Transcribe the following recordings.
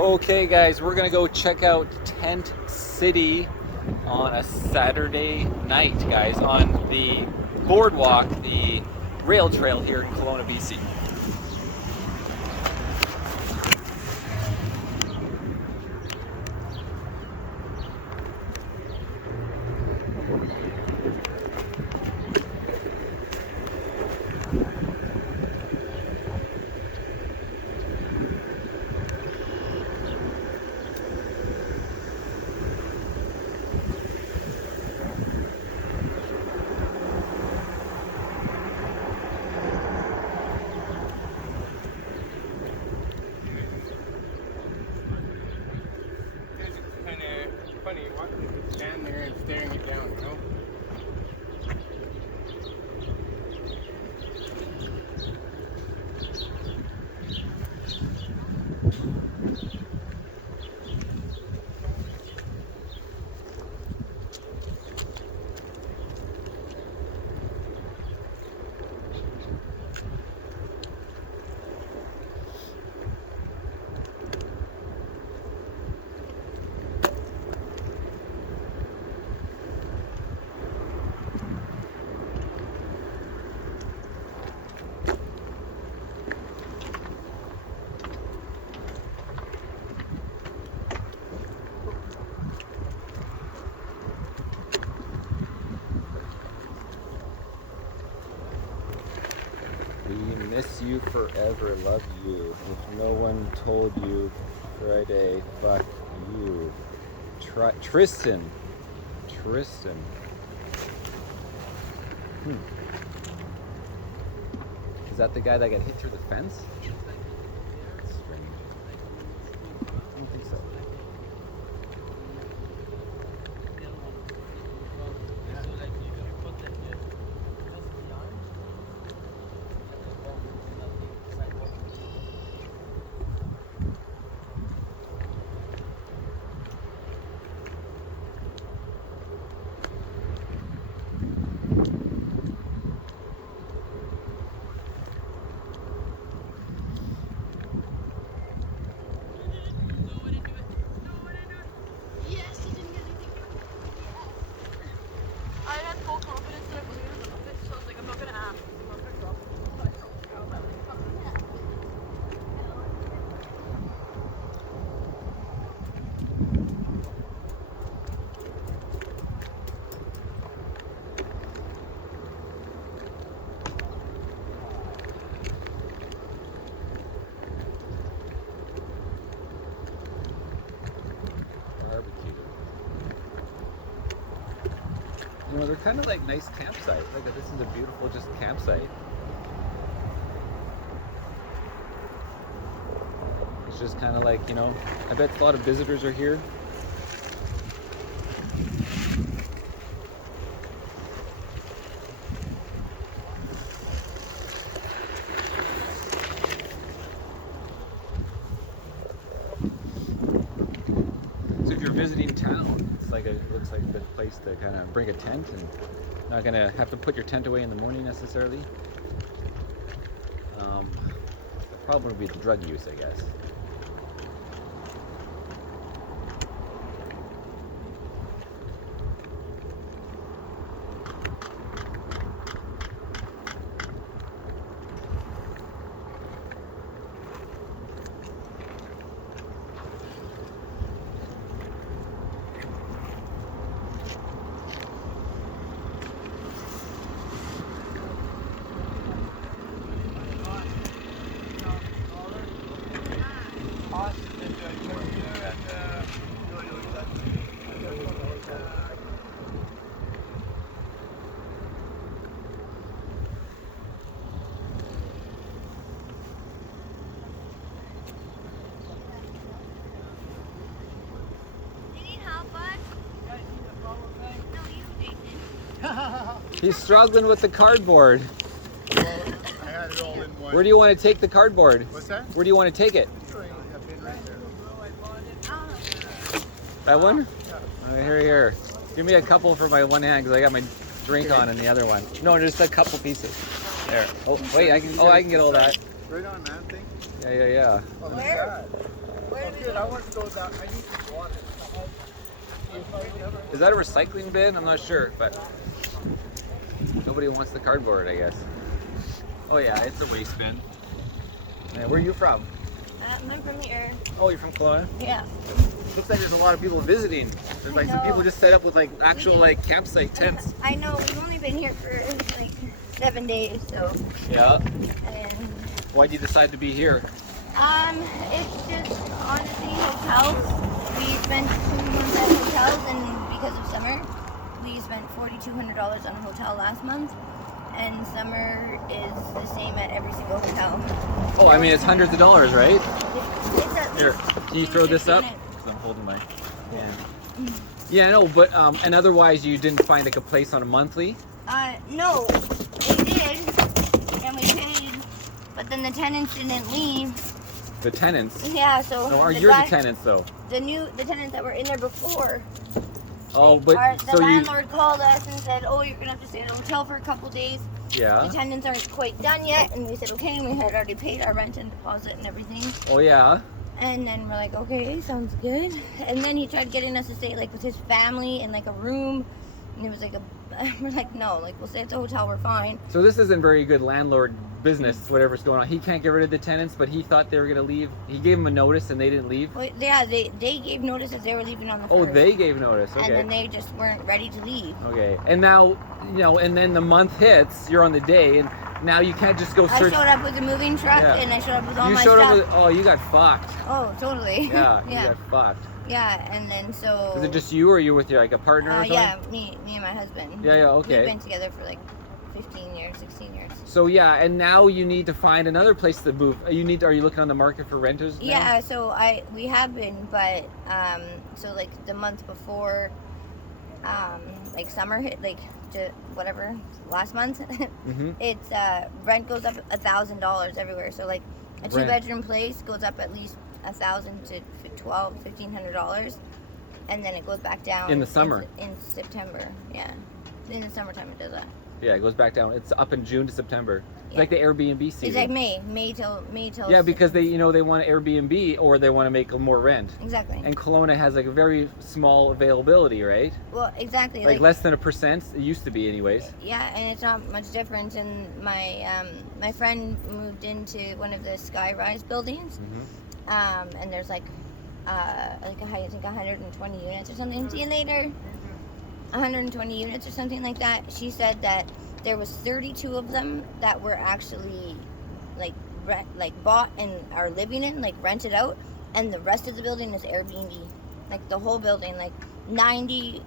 Okay guys, we're gonna go check out Tent City on a Saturday night, guys, on the boardwalk, the rail trail here in Kelowna, BC. Funny, watching it stand there and staring it down, you know? We miss you forever, love you. If no one told you Friday, fuck you. Tristan. Is that the guy that got hit through the fence? That's strange. I don't think so. You know, they're kind of like nice campsites. Look at this, is a beautiful just campsite. It's just kind of like, you know, I bet a lot of visitors are here. So if you're visiting town, it looks like a good place to kind of bring a tent and not gonna have to put your tent away in the morning necessarily. The problem would be the drug use, I guess. He's struggling with the cardboard. Well, I had it all in one. Where do you want to take the cardboard? What's that? Where do you want to take it? Right there. That one? Here. Give me a couple for my one hand because I got my drink on in the other one. No, just a couple pieces. There. Oh, wait, I can get all that. Right on, man. Thing. Yeah. Oh, where? Where do we I want to go down. I need some water. Is that a recycling bin? I'm not sure, but nobody wants the cardboard, I guess. Oh yeah, it's a waste bin. Yeah, where are you from? I'm from here. Oh, you're from Kelowna? Yeah. Looks like there's a lot of people visiting. There's like some people just set up with like actual like campsite tents. I know, we've only been here for like 7 days, so. Yeah. And Why'd you decide to be here? it's just honestly hotels. We spent 2 months at hotels, and because of summer, we spent $4,200 on a hotel last month. And summer is the same at every single hotel. Oh, I mean it's hundreds of dollars, right? It's at Here, least can you throw this up? 'Cause I'm holding my hand. Yeah, no, but and otherwise you didn't find like a place on a monthly? No, they did, and we paid, but then the tenants didn't leave. The tenants? Yeah, so. No, you're the tenants though. The tenants that were in there before. Oh, but The landlord called us and said, "Oh, you're gonna have to stay at a hotel for a couple days. Yeah. The tenants aren't quite done yet." And we said, "Okay," and we had already paid our rent and deposit and everything. Oh yeah. And then we're like, "Okay, sounds good." And then he tried getting us to stay like with his family in like a room, and it was like we're like, "No, like we'll stay at the hotel, we're fine." So this isn't very good landlord business, whatever's going on. He can't get rid of the tenants, but he thought they were gonna leave. He gave them a notice and they didn't leave. Well, yeah, they gave notice that they were leaving on the Oh, 1st. they gave notice. Okay. And then they just weren't ready to leave. Okay. And now, you know, and then the month hits, you're on the day, and now you can't just go I search. showed up with a moving truck, Yeah. and I showed up with all You my showed stuff. up with, oh, you got fucked. Oh, totally. Yeah, yeah. you got fucked. Yeah, and then so. Is it just you, or are you with your like a partner or something? Yeah, me and my husband. Yeah, okay. We've been together for like 15 years, 16 years. So yeah, and now you need to find another place to move. Are you looking on the market for renters now? Yeah, so we have been, but so like the month before, like summer hit, like whatever last month, Mm-hmm. it's rent goes up $1,000 everywhere. So like a Rent. 2-bedroom place goes up at least $1,000 to $1,500, and then it goes back down In the summer? in September. Yeah, in the summertime it does that. Yeah, it goes back down. It's up in June to September. It's Yeah. like the Airbnb season. It's like May till. Yeah, because they want Airbnb or they want to make more rent. Exactly. And Kelowna has like a very small availability, right? Well, exactly. Like less than 1%. It used to be, anyways. Yeah, and it's not much different. And my friend moved into one of the sky-rise buildings, Mm-hmm. and there's like I think 120 units or something. See you later. 120 units or something like that. She said that there was 32 of them that were actually like bought and are living in, like rented out, and the rest of the building is Airbnb. Like the whole building, like 90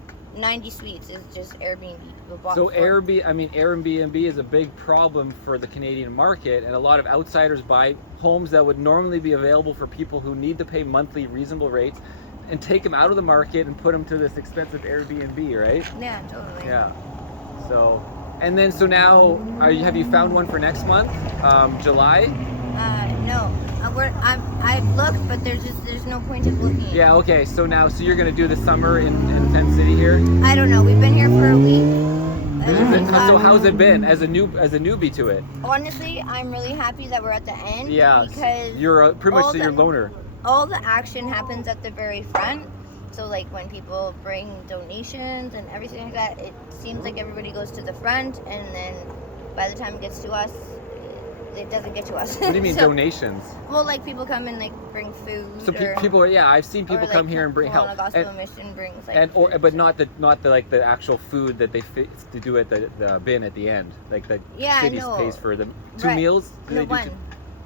suites is just Airbnb. People bought So for. Airbnb is a big problem for the Canadian market, and a lot of outsiders buy homes that would normally be available for people who need to pay monthly reasonable rates, and take them out of the market and put them to this expensive Airbnb, right? Yeah, totally. Yeah. So, and then so now, have you found one for next month, July? No. I've looked, but there's no point of looking. Yeah. Okay. So you're gonna do the summer in Tent City here. I don't know. We've been here for a week. So how's it been as a newbie to it? Honestly, I'm really happy that we're at the end. Yeah. Because You're pretty much your loner. all the action happens at the very front. So like when people bring donations and everything like that, it seems like everybody goes to the front, and then by the time it gets to us, it doesn't get to us. What do you mean donations? Well, like people come and like bring food. So people, yeah, I've seen people come here and bring help. Kelowna Gospel Mission brings like. But not the like the actual food that they to do at the bin at the end, like the city pays for the two meals. Do No, they do one.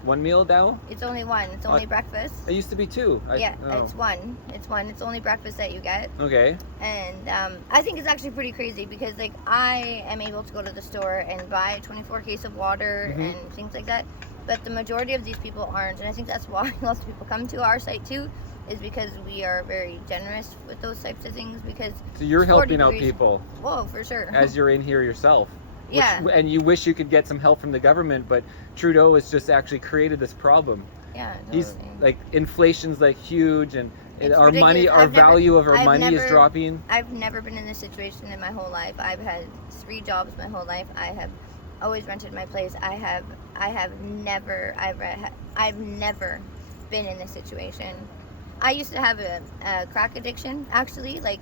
One meal now? It's only one. It's only breakfast. It used to be two. It's one. It's one. It's only breakfast that you get. Okay. And I think it's actually pretty crazy because like I am able to go to the store and buy a 24 case of water and things like that, but the majority of these people aren't, and I think that's why lots of people come to our site too, is because we are very generous with those types of things. Because so you're helping out people. Whoa, for sure. As you're in here yourself. Yeah. And you wish you could get some help from the government, but Trudeau has just actually created this problem. Yeah, totally. He's like, inflation's like huge, and It's our ridiculous. money, our value of our money is dropping. I've never been in this situation in my whole life. I've had 3 jobs my whole life. I have always rented my place. I've never been in this situation. I used to have a crack addiction, actually, like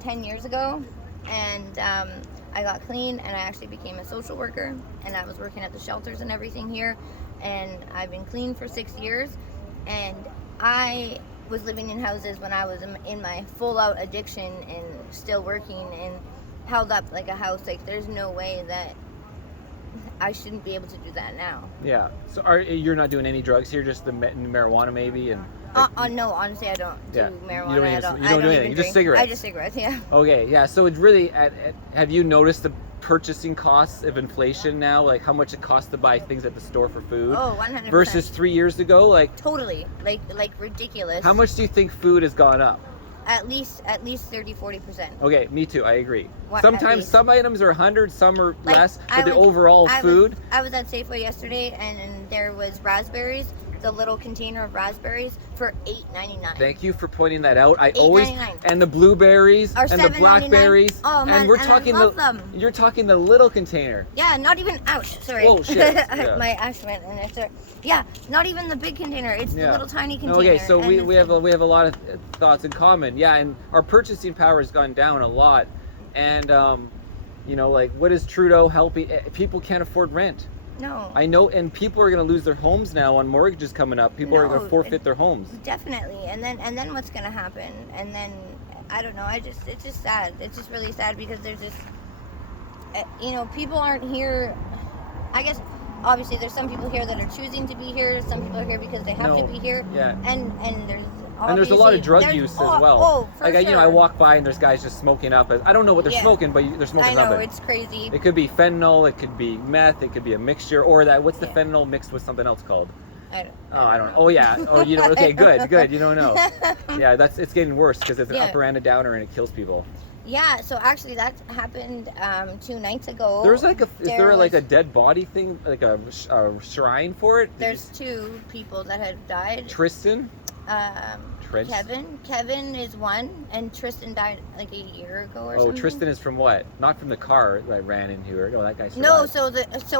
10 years ago, and I got clean, and I actually became a social worker, and I was working at the shelters and everything here, and I've been clean for 6 years, and I was living in houses when I was in my full-out addiction and still working and held up like a house. Like, there's no way that I shouldn't be able to do that now. Yeah. So you're not doing any drugs here, just the marijuana maybe? And no, honestly, I don't do marijuana. You don't do anything. Just cigarettes. I just cigarettes, yeah. Okay, yeah. So it's really, have you noticed the purchasing costs of inflation now? Like how much it costs to buy things at the store for food? Oh, 100%. Versus 3 years ago, like totally, like ridiculous. How much do you think food has gone up? At least 30-40%. Okay, me too. I agree. What, Sometimes some items are 100, some are less, but the overall I food. I was at Safeway yesterday, and there was raspberries, the little container of raspberries, for $8.99. Thank you for pointing that out. $8.99. And the blueberries Are and the blackberries. Oh man, and we're and talking I love them. You're talking the little container. Yeah, not even. Ouch! Sorry. Whoa, shit. Yeah. My ash went in there. Yeah, not even the big container. It's the little tiny container. Okay, so we have a lot of thoughts in common. Yeah, and our purchasing power has gone down a lot, and you know, like what is Trudeau helping? People can't afford rent. No. I know, and people are going to lose their homes now on mortgages coming up. People are going to forfeit their homes. Definitely, and then what's going to happen? And then I don't know. It's just sad. It's just really sad because there's just, you know, people aren't here. I guess obviously there's some people here that are choosing to be here. Some people are here because they have to be here. Yeah. And there's a lot of drug use as well. Oh, for like sure. You know, I walk by and there's guys just smoking up. I don't know what they're smoking, but they're smoking something. I know, it's crazy. It could be fentanyl, it could be meth, it could be a mixture, or what's the fentanyl mixed with something else called? I don't know. Oh yeah. Oh, you know. Okay, good. You don't know. Yeah, it's getting worse because it's an upper and a downer and it kills people. Yeah, so actually that happened 2 nights ago. There's like is there a dead body thing, like a shrine for it? There's 2 people that had died. Tristan? Kevin is one, and Tristan died like a year ago or something. Oh, Tristan is from what? Not from the car that I ran into her. No, that guy survived. No, so that's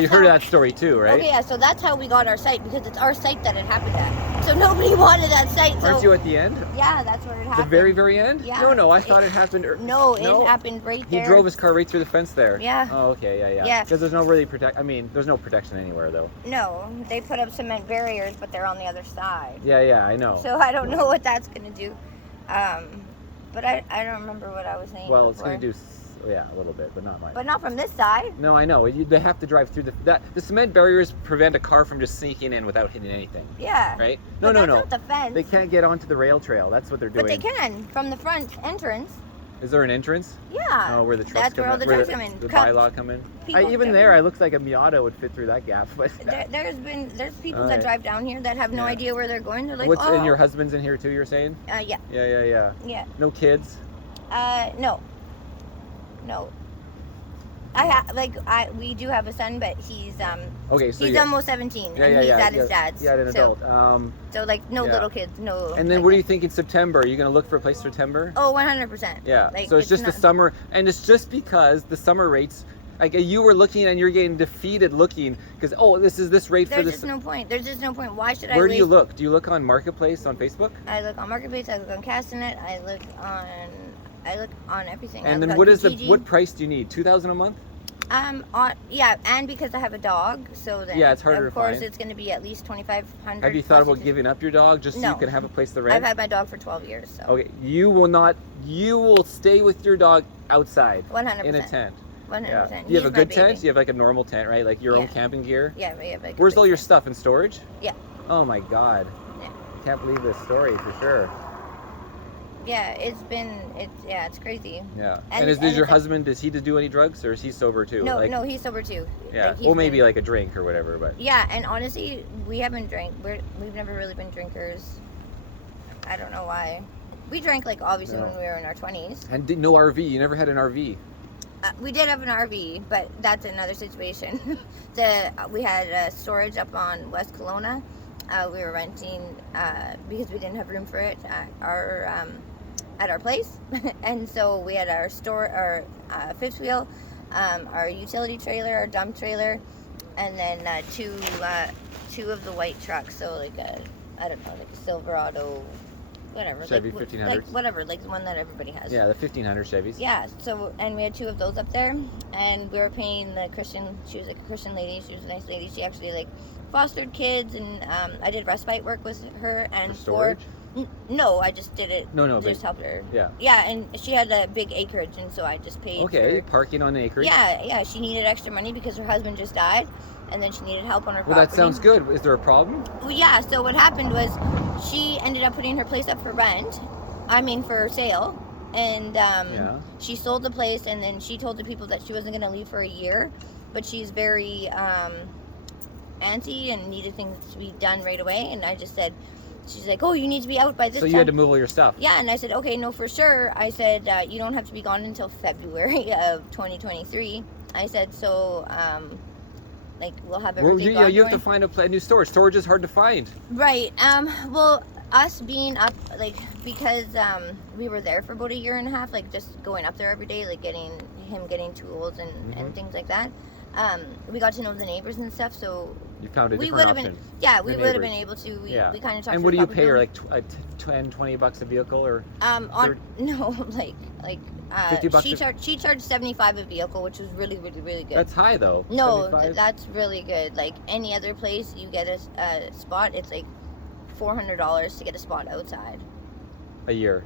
you heard that story too, right? Okay, yeah, so that's how we got our site, because it's our site that it happened at. So nobody wanted that site. Aren't you at the end? Yeah, that's where it happened. The very, very end? Yeah. No, I thought it happened. No, it happened right there. He drove his car right through the fence there. Yeah. Oh, okay, yeah. Because there's no really there's no protection anywhere though. No, they put up cement barriers, but they're on the other side. Yeah, I know. So I don't know what that's gonna do. But I don't remember what I was saying. Well, it's gonna do. Yeah, a little bit, but not much. But not from this side. No, I know. They have to drive through the cement barriers prevent a car from just sneaking in without hitting anything. Yeah. Right? No. Not the fence. They can't get onto the rail trail. That's what they're doing. But they can from the front entrance. Is there an entrance? Yeah. Oh, where the trucks where all the trucks come in. The bylaw come in. It looks like a Miata would fit through that gap. But there's people that drive down here that have no idea where they're going. They're like, and your husband's in here too? You're saying? Yeah. Yeah. No kids? No. We do have a son, but he's okay, so he's almost 17, and he's at his dad's. Yeah, an adult. So like no little kids, no. And then what do you think in September? Are you going to look for a place for September? Oh, 100%. Yeah. So it's just the summer, and it's just because the summer rates. Like you were looking and you're getting defeated looking because this is this rate for this. There's just no point. There's just no point. Why should Where do you look? Do you look on Marketplace on Facebook? I look on Marketplace. I look on Castanet. I look on everything. And then what price do you need? $2,000 a month? And because I have a dog, so then it's harder to find. Of course, it's going to be at least $2,500. Have you thought about giving up your dog just so you can have a place to rent? I've had my dog for 12 years. So. Okay, you will stay with your dog outside 100%. In a tent. 100%. Yeah. Do you have a good tent? Do you have like a normal tent, right? Like your own camping gear? Yeah, we have like. Where's all your stuff in storage? Yeah. Oh my God. Yeah. Can't believe this story for sure. Yeah, it's crazy. Yeah. And does your husband, does he do any drugs or is he sober too? No, he's sober too. Yeah. Well, maybe like a drink or whatever, but. Yeah, and honestly, we haven't drank. We've never really been drinkers. I don't know why. We drank like obviously when we were in our 20s. And no RV. You never had an RV. We did have an RV, but that's another situation. We had storage up on West Kelowna. We were renting because we didn't have room for it at our place, and so we had our fifth wheel, our utility trailer, our dump trailer, and then two two of the white trucks, so like a, I don't know, like a Silverado, whatever. Chevy like, 1500s. Like whatever, like the one that everybody has. Yeah, the 1500 Chevys. Yeah, so, and we had two of those up there, and we were paying the Christian, she was like a Christian lady, she was a nice lady, she actually like fostered kids, and I did respite work with her, and For storage? No, I just did it. No, just helped her. Yeah. Yeah, and she had a big acreage, and so I just paid. Okay, for, parking on the acreage. Yeah. She needed extra money because her husband just died, and then she needed help on her Well, property. that sounds good. Is there a problem? Well, yeah. So what happened was, she ended up putting her place up for rent. I mean, for sale, and she sold the place, and then she told the people that she wasn't going to leave for a year, but she's very anti and needed things to be done right away, and I just said. She's like, oh, you need to be out by this time. So you had to move all your stuff? Yeah, and I said, okay, no, for sure. I said, you don't have to be gone until February of 2023. I said, so, like, we'll have everything Well, you have to find a new storage. Storage is hard to find. Right. Well, us being up, like, because we were there for about a year and a half, like, just going up there every day, like, getting tools and things like that. We got to know the neighbors and stuff, so... You found a we different would have option. been, yeah, we would have been able to. We kind of talked. And what do you pay her? Like 10, 20 bucks a vehicle, or? No, like $50. She charged 75 a vehicle, which was really good. That's high though. No, 75? that's really good. Like any other place, you get a spot, it's like $400 to get a spot outside. A year?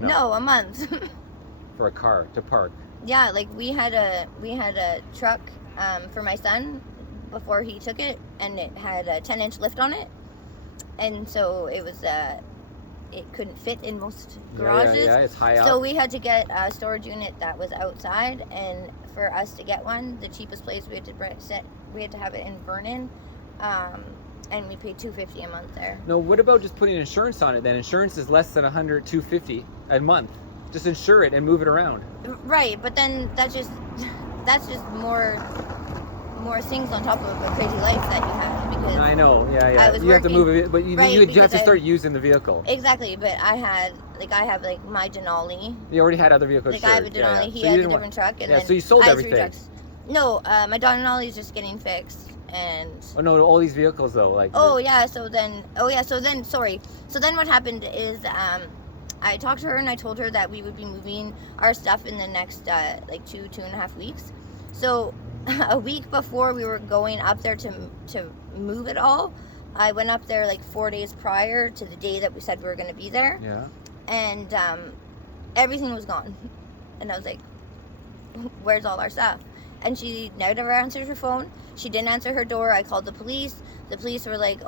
No, a month. For a car to park. Yeah, like we had a truck for my son. Before he took it, and it had a 10-inch lift on it, and so it was it couldn't fit in most garages. Yeah, it's high up. So we had to get a storage unit that was outside, and for us to get one, the cheapest place we had to have it in Vernon, and we paid $250 a month there. No, what about just putting insurance on it then? Insurance is less than $250 a month. Just insure it and move it around. Right, but then that's just more things on top of a crazy life that you have, because I know, I was you have to move it, but you have to start using the vehicle. Exactly, but I have my Denali. You already had other vehicles. Like I have a Denali, he has a different truck, and then so you sold I have everything. 3 trucks. No, my Denali is just getting fixed, and oh no, all these vehicles though, like. So then what happened is I talked to her and I told her that we would be moving our stuff in the next like 2.5 weeks. So a week before we were going up there to move it all, I went up there like 4 days prior to the day that we said we were going to be there. Yeah. And everything was gone. And I was like, where's all our stuff? And she never answered her phone. She didn't answer her door. I called the police. The police were like,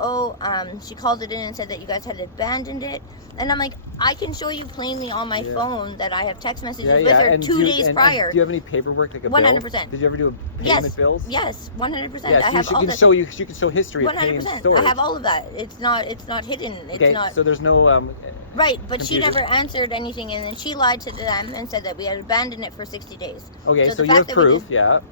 she called it in and said that you guys had abandoned it. And I'm like, I can show you plainly on my phone that I have text messages with her and 2 days prior. Do you have any paperwork, like a 100%. bill? Did you ever do payment bills? Yes, 100%. Yeah, I have all that. She can show history of paying 100%. storage. I have all of that. It's not hidden. It's not. So there's no right, but confusion. she never answered anything, and then she lied to them and said that we had abandoned it for 60 days. Okay, so you have proof,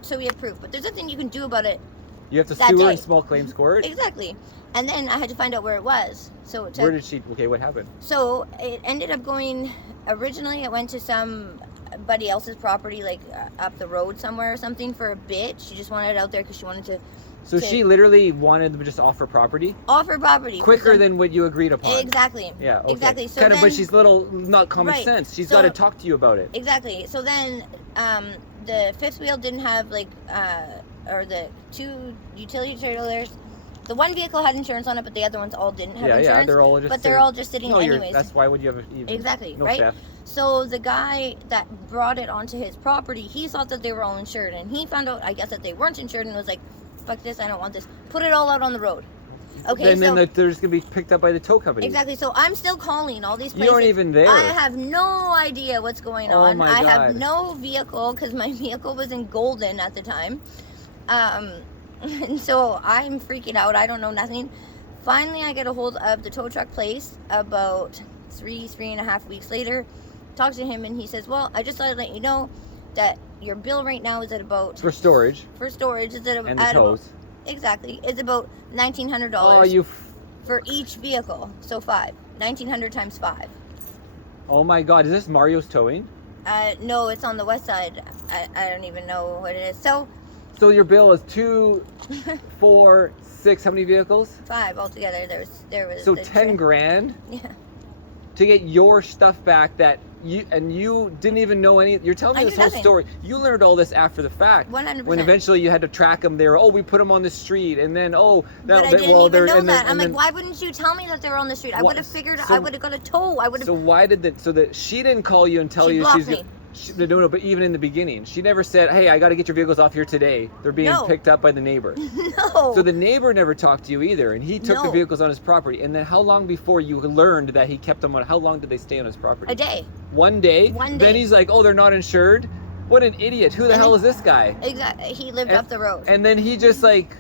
So we have proof, but there's nothing you can do about it. You have to sue her in small claims court? Exactly. And then I had to find out where it was. So it took, where did she, what happened? So it ended up going, originally it went to somebody else's property, like up the road somewhere or something for a bit. She just wanted it out there because she wanted to. So she literally wanted to just offer property? Offer property. Quicker than what you agreed upon? Exactly. Yeah, okay. Exactly. So but she's not common sense. She's got to talk to you about it. Exactly. So then the fifth wheel didn't have or the 2 utility trailers. The one vehicle had insurance on it, but the other ones all didn't have insurance. Yeah, they're all just sitting anyways. That's why would you have exactly, no right? theft. So the guy that brought it onto his property, he thought that they were all insured, and he found out, I guess, that they weren't insured, and was like, fuck this, I don't want this. Put it all out on the road. Okay, and then they're just going to be picked up by the tow company. Exactly, so I'm still calling all these places. You aren't even there. I have no idea what's going on. Oh my God. I have no vehicle, because my vehicle was in Golden at the time. And so I'm freaking out. I don't know nothing. Finally, I get a hold of the tow truck place about 3.5 weeks later. Talk to him, and he says, well, I just thought I'd let you know that your bill right now is at about... For storage. Is at and the tows. Exactly. It's about $1,900 for each vehicle. So 5. 1,900 times 5. Oh my God. Is this Mario's Towing? No, it's on the west side. I don't even know what it is. So So your bill is 2, 4, 6. How many vehicles? 5 altogether. There was So the 10 grand Yeah. to get your stuff back that you didn't even know any. You're telling me I this knew whole nothing. story. You learned all this after the fact. 100%. When eventually you had to track them there. Oh, we put them on the street, and then But I didn't even know that. I'm like, why wouldn't you tell me that they were on the street? I would have figured. I would have got a tow. I would have. So why did that? So that she didn't call you and tell She you blocked she's. me. No, but even in the beginning, she never said, "Hey, I got to get your vehicles off here today. They're being No. picked up by the neighbor." No. So the neighbor never talked to you either, and he took the No. vehicles on his property. And then how long before you learned that he kept them on? How long did they stay on his property? A day. One day. One Then day. he's like, "Oh, they're not insured." What an idiot! Who the hell is this guy? Exactly. He lived And- up the road. And then he just like,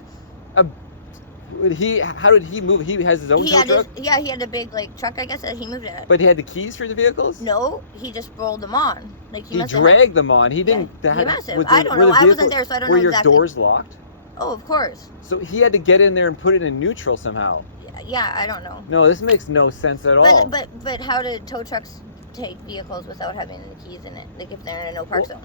how did he move? He has his own He tow had truck, he had a big like truck. I guess that he moved it. but he had the keys for the vehicles. No, he just rolled them on. Like He must have- dragged them on. He didn't. Yeah, that- must have. with I don't were know. the I wasn't vehicle- there, so I don't were know your exactly. doors locked? Oh, of course. So he had to get in there and put it in neutral somehow. Yeah, I don't know. No, this makes no sense at all. But how do tow trucks take vehicles without having the keys in it? Like if they're in a no park zone.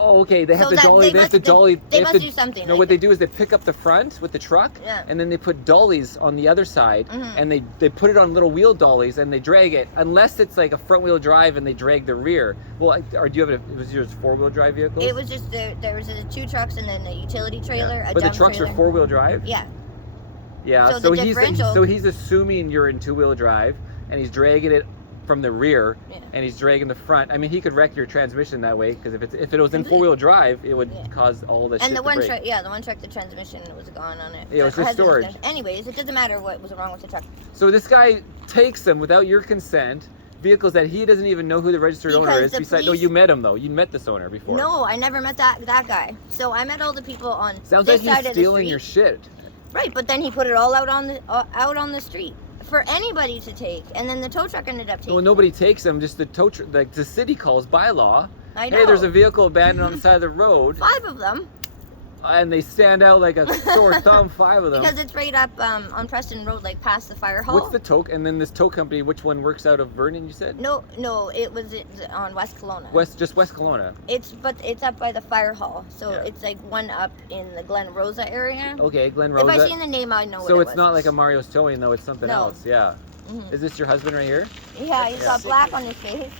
Oh, okay. They have So to that- dolly. They have to dolly. They have must to do something. No, like what they that. do is they pick up the front with the truck, Yeah. and then they put dollies on the other side, Mhm. and they put it on little wheel dollies, and they drag it. Unless it's like a front wheel drive, and they drag the rear. Well, or do you have was yours 4-wheel drive vehicles? It was just there was the 2 trucks and then a utility trailer, a But the dump trucks trailer. are 4-wheel drive. Yeah. Yeah. So So, the differential- he's assuming you're in 2-wheel drive, and he's dragging it from the rear, Yeah. and he's dragging the front. I mean, he could wreck your transmission that way because if it was in Completely. 4-wheel drive, it would Yeah. cause all the shit And the to one break. truck, the transmission was gone on it. Yeah, it was But- or just has been storage. discussed. Anyways, it doesn't matter what was wrong with the truck. So this guy takes them without your consent, vehicles that he doesn't even know who the registered owner Because is. the Besides, no, police- you met him though. You met this owner before. No, I never met that guy. So I met all the people on Sounds this like side he's of the stealing street. your shit. Right, but then he put it all out on the street for anybody to take, and then the tow truck ended up taking. Well, nobody takes them. Just the tow truck. Like the city calls by law. I know. Hey, there's a vehicle abandoned on the side of the road, 5 of them and they stand out like a sore thumb. 5 of them. because it's right up on Preston Road, like past the fire hall. What's the tow? And then this tow company, which one works out of Vernon? You said No, it was on West Kelowna. West Kelowna. It's up by the fire hall, so Yeah. it's like one up in the Glen Rosa area. Okay, Glen If Rosa. I seen the name, I know what So it it's was. not like a Mario's towing though. It's something No. else. Yeah. Mhm. Is this your husband right here? Yeah, he's got black on his face.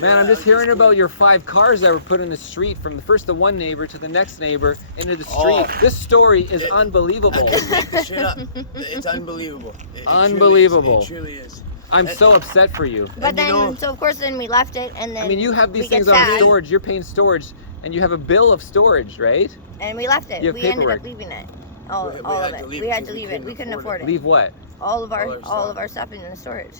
Man, I'm just hearing about your 5 cars that were put in the street from the one neighbor to the next neighbor into the street. Oh. This story is unbelievable. Make this shit up. It's unbelievable. It Unbelievable. truly is. I'm so upset for you. But And you then, know- so of course, then we left it, and then I mean, you have we these get things on sad, storage. You're paying storage, and you have a bill of storage, right? and we left it. You have We ended paperwork. up leaving it. All We of had it. to leave We it had because to we leave it. couldn't We couldn't afford afford it. Leave what? All of our All our stuff. stuff in the storage,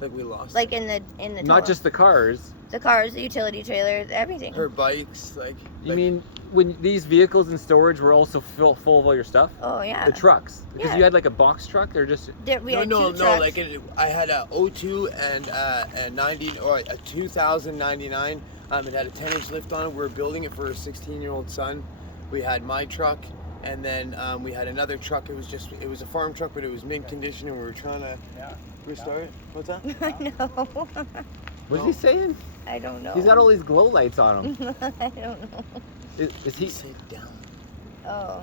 Like we lost. like in the Not tow. just the cars. the cars, the utility trailers, everything. her bikes, like. You mean when these vehicles in storage were also full of all your stuff? Oh yeah. The trucks. Because Yeah. you had like a box truck. They're just. We No, had no, 2 no. trucks. Like I had a 02 and a 90 or a 2099. It had a 10-inch lift on it. We were building it for a 16-year-old son. We had my truck, and then we had another truck. It was a farm truck, but it was mint condition, and we were trying to restart it. What's that? No, What's he saying? I don't know. He's got all these glow lights on him. I don't know. Is he? Sit down, Oh.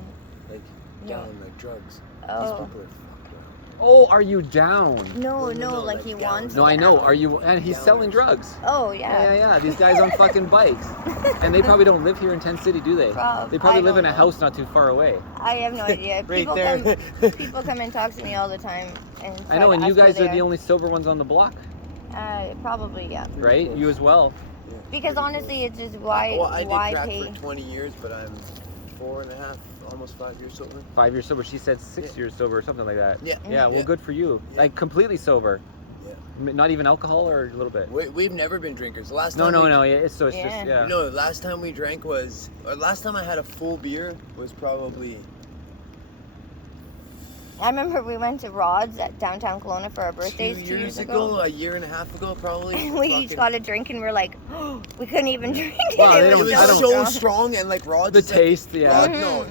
like No. down, like drugs. These Oh. people are fucked around. Oh, are you down? No, No, like like he down. wants. No, I to know. out. Are you? And he's selling drugs. Oh Yeah, yeah. These guys on fucking bikes, and they probably don't live here in Tent City, do they? They probably I live in don't a know. house not too far away. I have no idea. Right People there. people come and talk to me all the time, and I know, try and to you ask where guys they are the only sober ones on the block, Probably yeah. right? You as well. Because honestly, it's just why Well, I did why crack pay? for 20 years, but I'm 4.5, almost 5 years sober. 5 years sober. She said 6 years sober or something like that. Yeah. Yeah. Well, Yeah. good for you. Yeah. Like completely sober. Yeah. Not even alcohol or a little bit. We've never been drinkers. The last No, time no, we- no. Yeah, it's Yeah. just yeah. No, the last time we drank last time I had a full beer was probably. I remember we went to Rod's at downtown Kelowna for our birthdays 2 2 years ago, a year and a half ago, probably. we each got a drink and we're like, we couldn't even drink it. Well, they It It don't- was I don't- so strong, and like Rod's. The is, like, taste, yeah. Rod, no,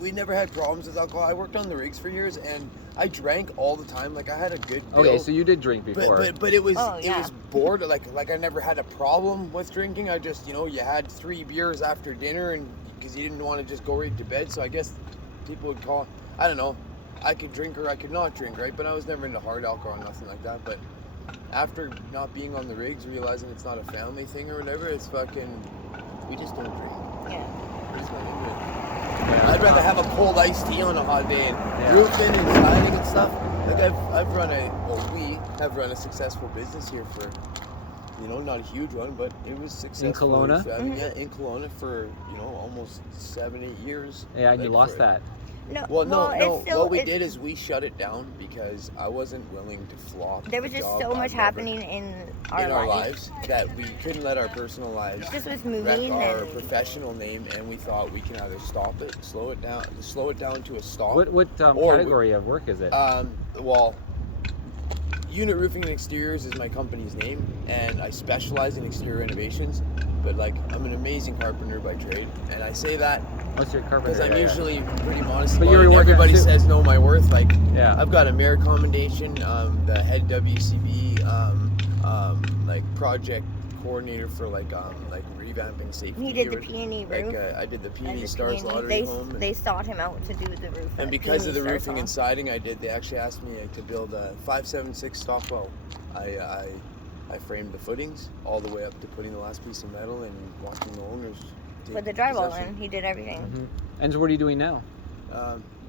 we never had problems with alcohol. I worked on the rigs for years, and I drank all the time. Like I had a good bill. Okay, so you did drink before. But it was Oh, yeah. it was bored. Like I never had a problem with drinking. I just, you know, you had 3 beers after dinner, and because you didn't want to just go right to bed. So I guess people would call. I don't know. I could drink or I could not drink, right? But I was never into hard alcohol or nothing like that. But after not being on the rigs, realizing it's not a family thing or whatever, it's fucking. We just don't drink. Yeah. We just don't into it. Yeah. I'd rather have a cold iced tea on a hot day and Yeah. roofing and siding and stuff. Like we have run a successful business here for, you know, not a huge one, but it was successful. Kelowna? Yeah, in Kelowna for, you know, almost 7-8 years. Yeah, and you Like, lost for- that. No. Well, no. it's still, What we it's- did is we shut it down because I wasn't willing to flop. There was a just job so I've much never- happening in our lives. that we couldn't let our personal lives Just with wreck moving our and professional name, and we thought we can either slow it down to a stop. What Or category of work is it? Well, Unit Roofing and Exteriors is my company's name, and I specialize in exterior renovations. But like, I'm an amazing carpenter by trade, and I say that What's your carpenter? because I'm Yeah, usually pretty modest. But about you're it. working Everybody too- says know my worth. Like, Yeah. I've got a mayor commendation, the head WCB, like project coordinator for like revamping safety. he did the or- P&E Like roof. I did the and P&E the Stars P&E, Lottery Home. they sought him out to do the roof. And at because of the P&E roofing Stars and siding I did, they actually asked me to build a 576 Stockwell. I framed the footings all the way up to putting the last piece of metal and watching the owners take With the drywall possession. in, he did everything. Mhm. And so what are you doing now?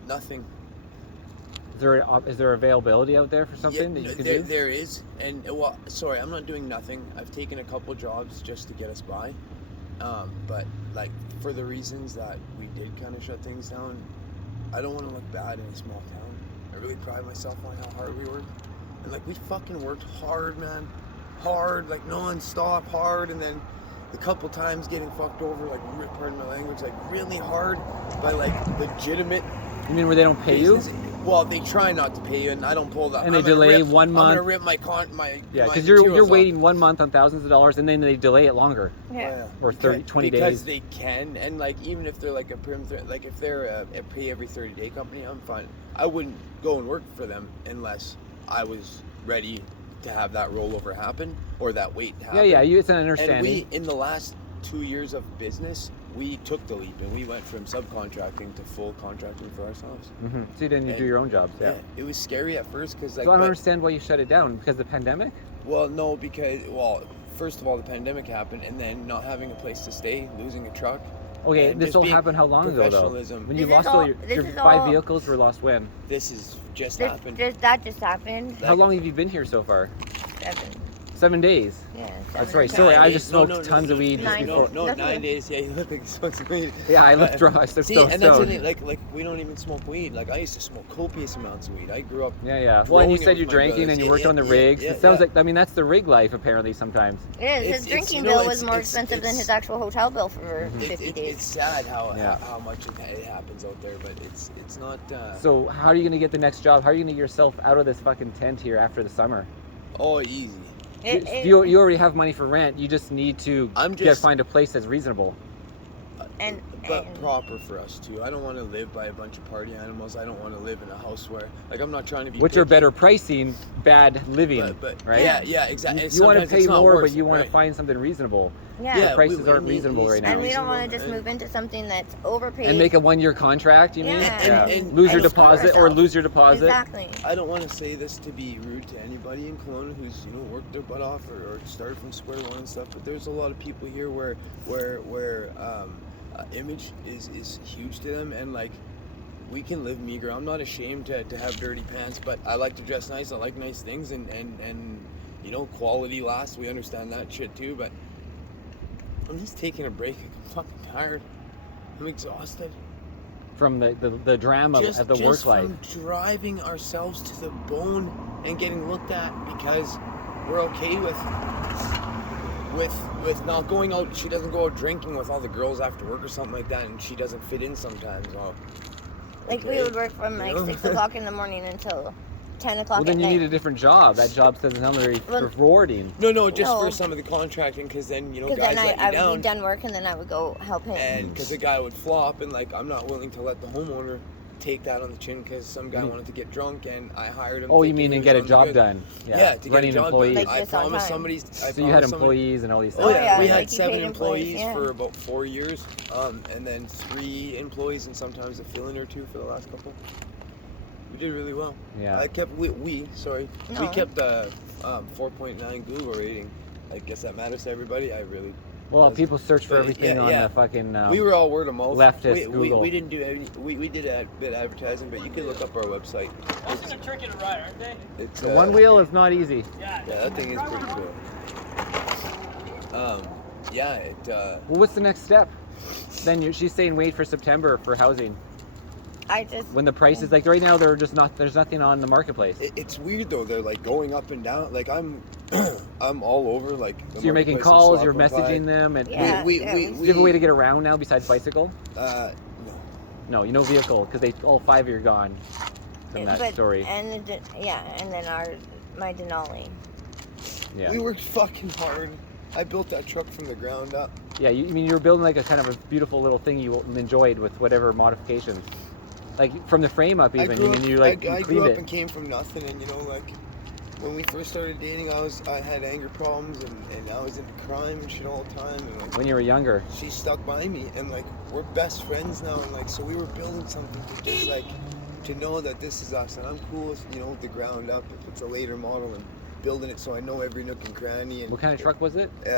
Nothing. Is there availability out there for something that you could do? There is, and well, sorry, I'm not doing nothing. I've taken a couple jobs just to get us by, but like for the reasons that we did kind of shut things down, I don't want to look bad in a small town. I really pride myself on how hard we work, and like we fucking worked hard, man, hard, like non-stop hard, and then the couple times getting fucked over, like pardon my language, like really hard by like legitimate. You mean where they don't pay you? business. Well, they try not to pay you, and I don't pull that. And they I'm gonna delay rip- 1 I'm month. gonna rip my Yeah, my because you're materials off. waiting 1 month on thousands of dollars, and then they delay it longer. Yeah. Or 30, 20 because days. they can, and like even if they're like like if they're a pay every 30-day company, I'm fine. I wouldn't go and work for them unless I was ready to have that rollover happen or that wait happen. Yeah, it's an And understanding. we, in the last 2 years of business, we took the leap and we went from subcontracting to full contracting for ourselves. Mm-hmm. So then you do And- your own jobs, yeah. It was scary at first because like. So I don't but- understand why you shut it down, because of the pandemic? Well, no, because first of all, the pandemic happened, and then not having a place to stay, losing a truck. Okay, and this just all being happened how long ago though? professionalism. When you This is lost all all- your this is 5 all- vehicles were lost when? This is just That happened. just happened. How long have you been here so far? 7. 7 days. Yeah. That's 7 or right. 10. Sorry, I 9 just days. No, smoked no, tons of weed just 9 before. days. No, That's 9 okay. days. Yeah, you look like you smoked some weed. Yeah, I look But- dry. I'm See, so and that's stoned. it. Like we don't even smoke weed. Like I used to smoke copious amounts of weed. I grew up. Yeah. Well, and growing you it said you with my drinking brothers. and you Yeah, worked on the yeah, rigs. yeah, It sounds yeah. like, I mean, that's the rig life apparently sometimes. It is. His It's- drinking you know, bill it's- was more it's- expensive than it's- his actual hotel bill for 50 It's days. sad how Yeah. how much it happens out there, but it's not. So how are you going to get the next job? How are you going to get yourself out of this fucking tent here after the summer? Oh, easy. You already have money for rent. You just need to I'm just- find a place that's reasonable. But and- proper for us too. I don't want to live by a bunch of party animals. I don't want to live in a house where, like, I'm not trying to be. Which are picky, better pricing, bad living, but right? Yeah, exactly. You want to pay more, but you want to to find something reasonable. Yeah. The prices aren't reasonable right now. And we don't want to reasonable, just and- move into something that's overpaid. And make a 1-year contract, you mean? Yeah, and- Lose your and screw deposit or ourselves. lose your deposit. Exactly. I don't want to say this to be rude to anybody in Kelowna who's worked their butt off or started from square one and stuff. But there's a lot of people here where image is huge to them, and like we can live meager. I'm not ashamed to have dirty pants, but I like to dress nice. I like nice things, and quality lasts. We understand that shit too. But I'm just taking a break. I'm fucking tired. I'm exhausted. From the drama of the work life. From driving ourselves to the bone and getting looked at because we're okay with not going out. She doesn't go out drinking with all the girls after work or something like that, and she doesn't fit in sometimes. Well, Like we would work from like 6 o'clock in the morning until 10 o'clock Well, then at you night. need a different job. That job doesn't sound very Well- rewarding. No, just No. for some of the contracting, because then Because guys then let I you would be down, done work and then I would go help him. and because the guy would flop, and like I'm not willing to let the homeowner take that on the chin because some guy wanted to get drunk and I hired him. Oh, you thinking mean he and was get a on the job good. done? Yeah, to get running a job employees. done. Like I just on promised time. somebody. So you had employees and all these Oh things. yeah, we like had you 7 paid employees, employees yeah. for about 4 years, and then 3 employees and sometimes a fill-in or 2 for the last couple. We did really well. Yeah. I kept we No. kept the 4.9 Google rating. I guess that matters to everybody. I really. Well, doesn't. people search for But, everything on the fucking. We were all word of mouth. leftist Google. We didn't do any. We did a bit of advertising, but you can look up our website. Those are tricky to ride, aren't they? It's The one wheel is not easy. Yeah. Yeah, that thing is pretty cool. Yeah, it. Well, what's the next step? Then she's saying wait for September for housing. I just When the price is like right now, there's nothing on the marketplace. It's weird though. They're like going up and down. Like I'm, I'm all over. Like the So you're making marketplace calls, is you're swapping messaging by. them, and Yeah. We do you have a way to get around now besides bicycle? No. No, you know vehicle because all 5 of you are gone from that but, story. And then my Denali. Yeah, We worked fucking hard. I built that truck from the ground up. yeah. I mean, you were building like a kind of a beautiful little thing you enjoyed with whatever modifications, like from the frame up even. And you like I you grew cleaned up it. and came from nothing, and like when we first started dating, I had anger problems, and I was into crime and shit all the time, and like When you were younger. she stuck by me, and like we're best friends now, and like so we were building something to just like to know that this is us, and I'm cool with the ground up if it's a later model and building it so I know every nook and cranny. And What kind of truck was it? I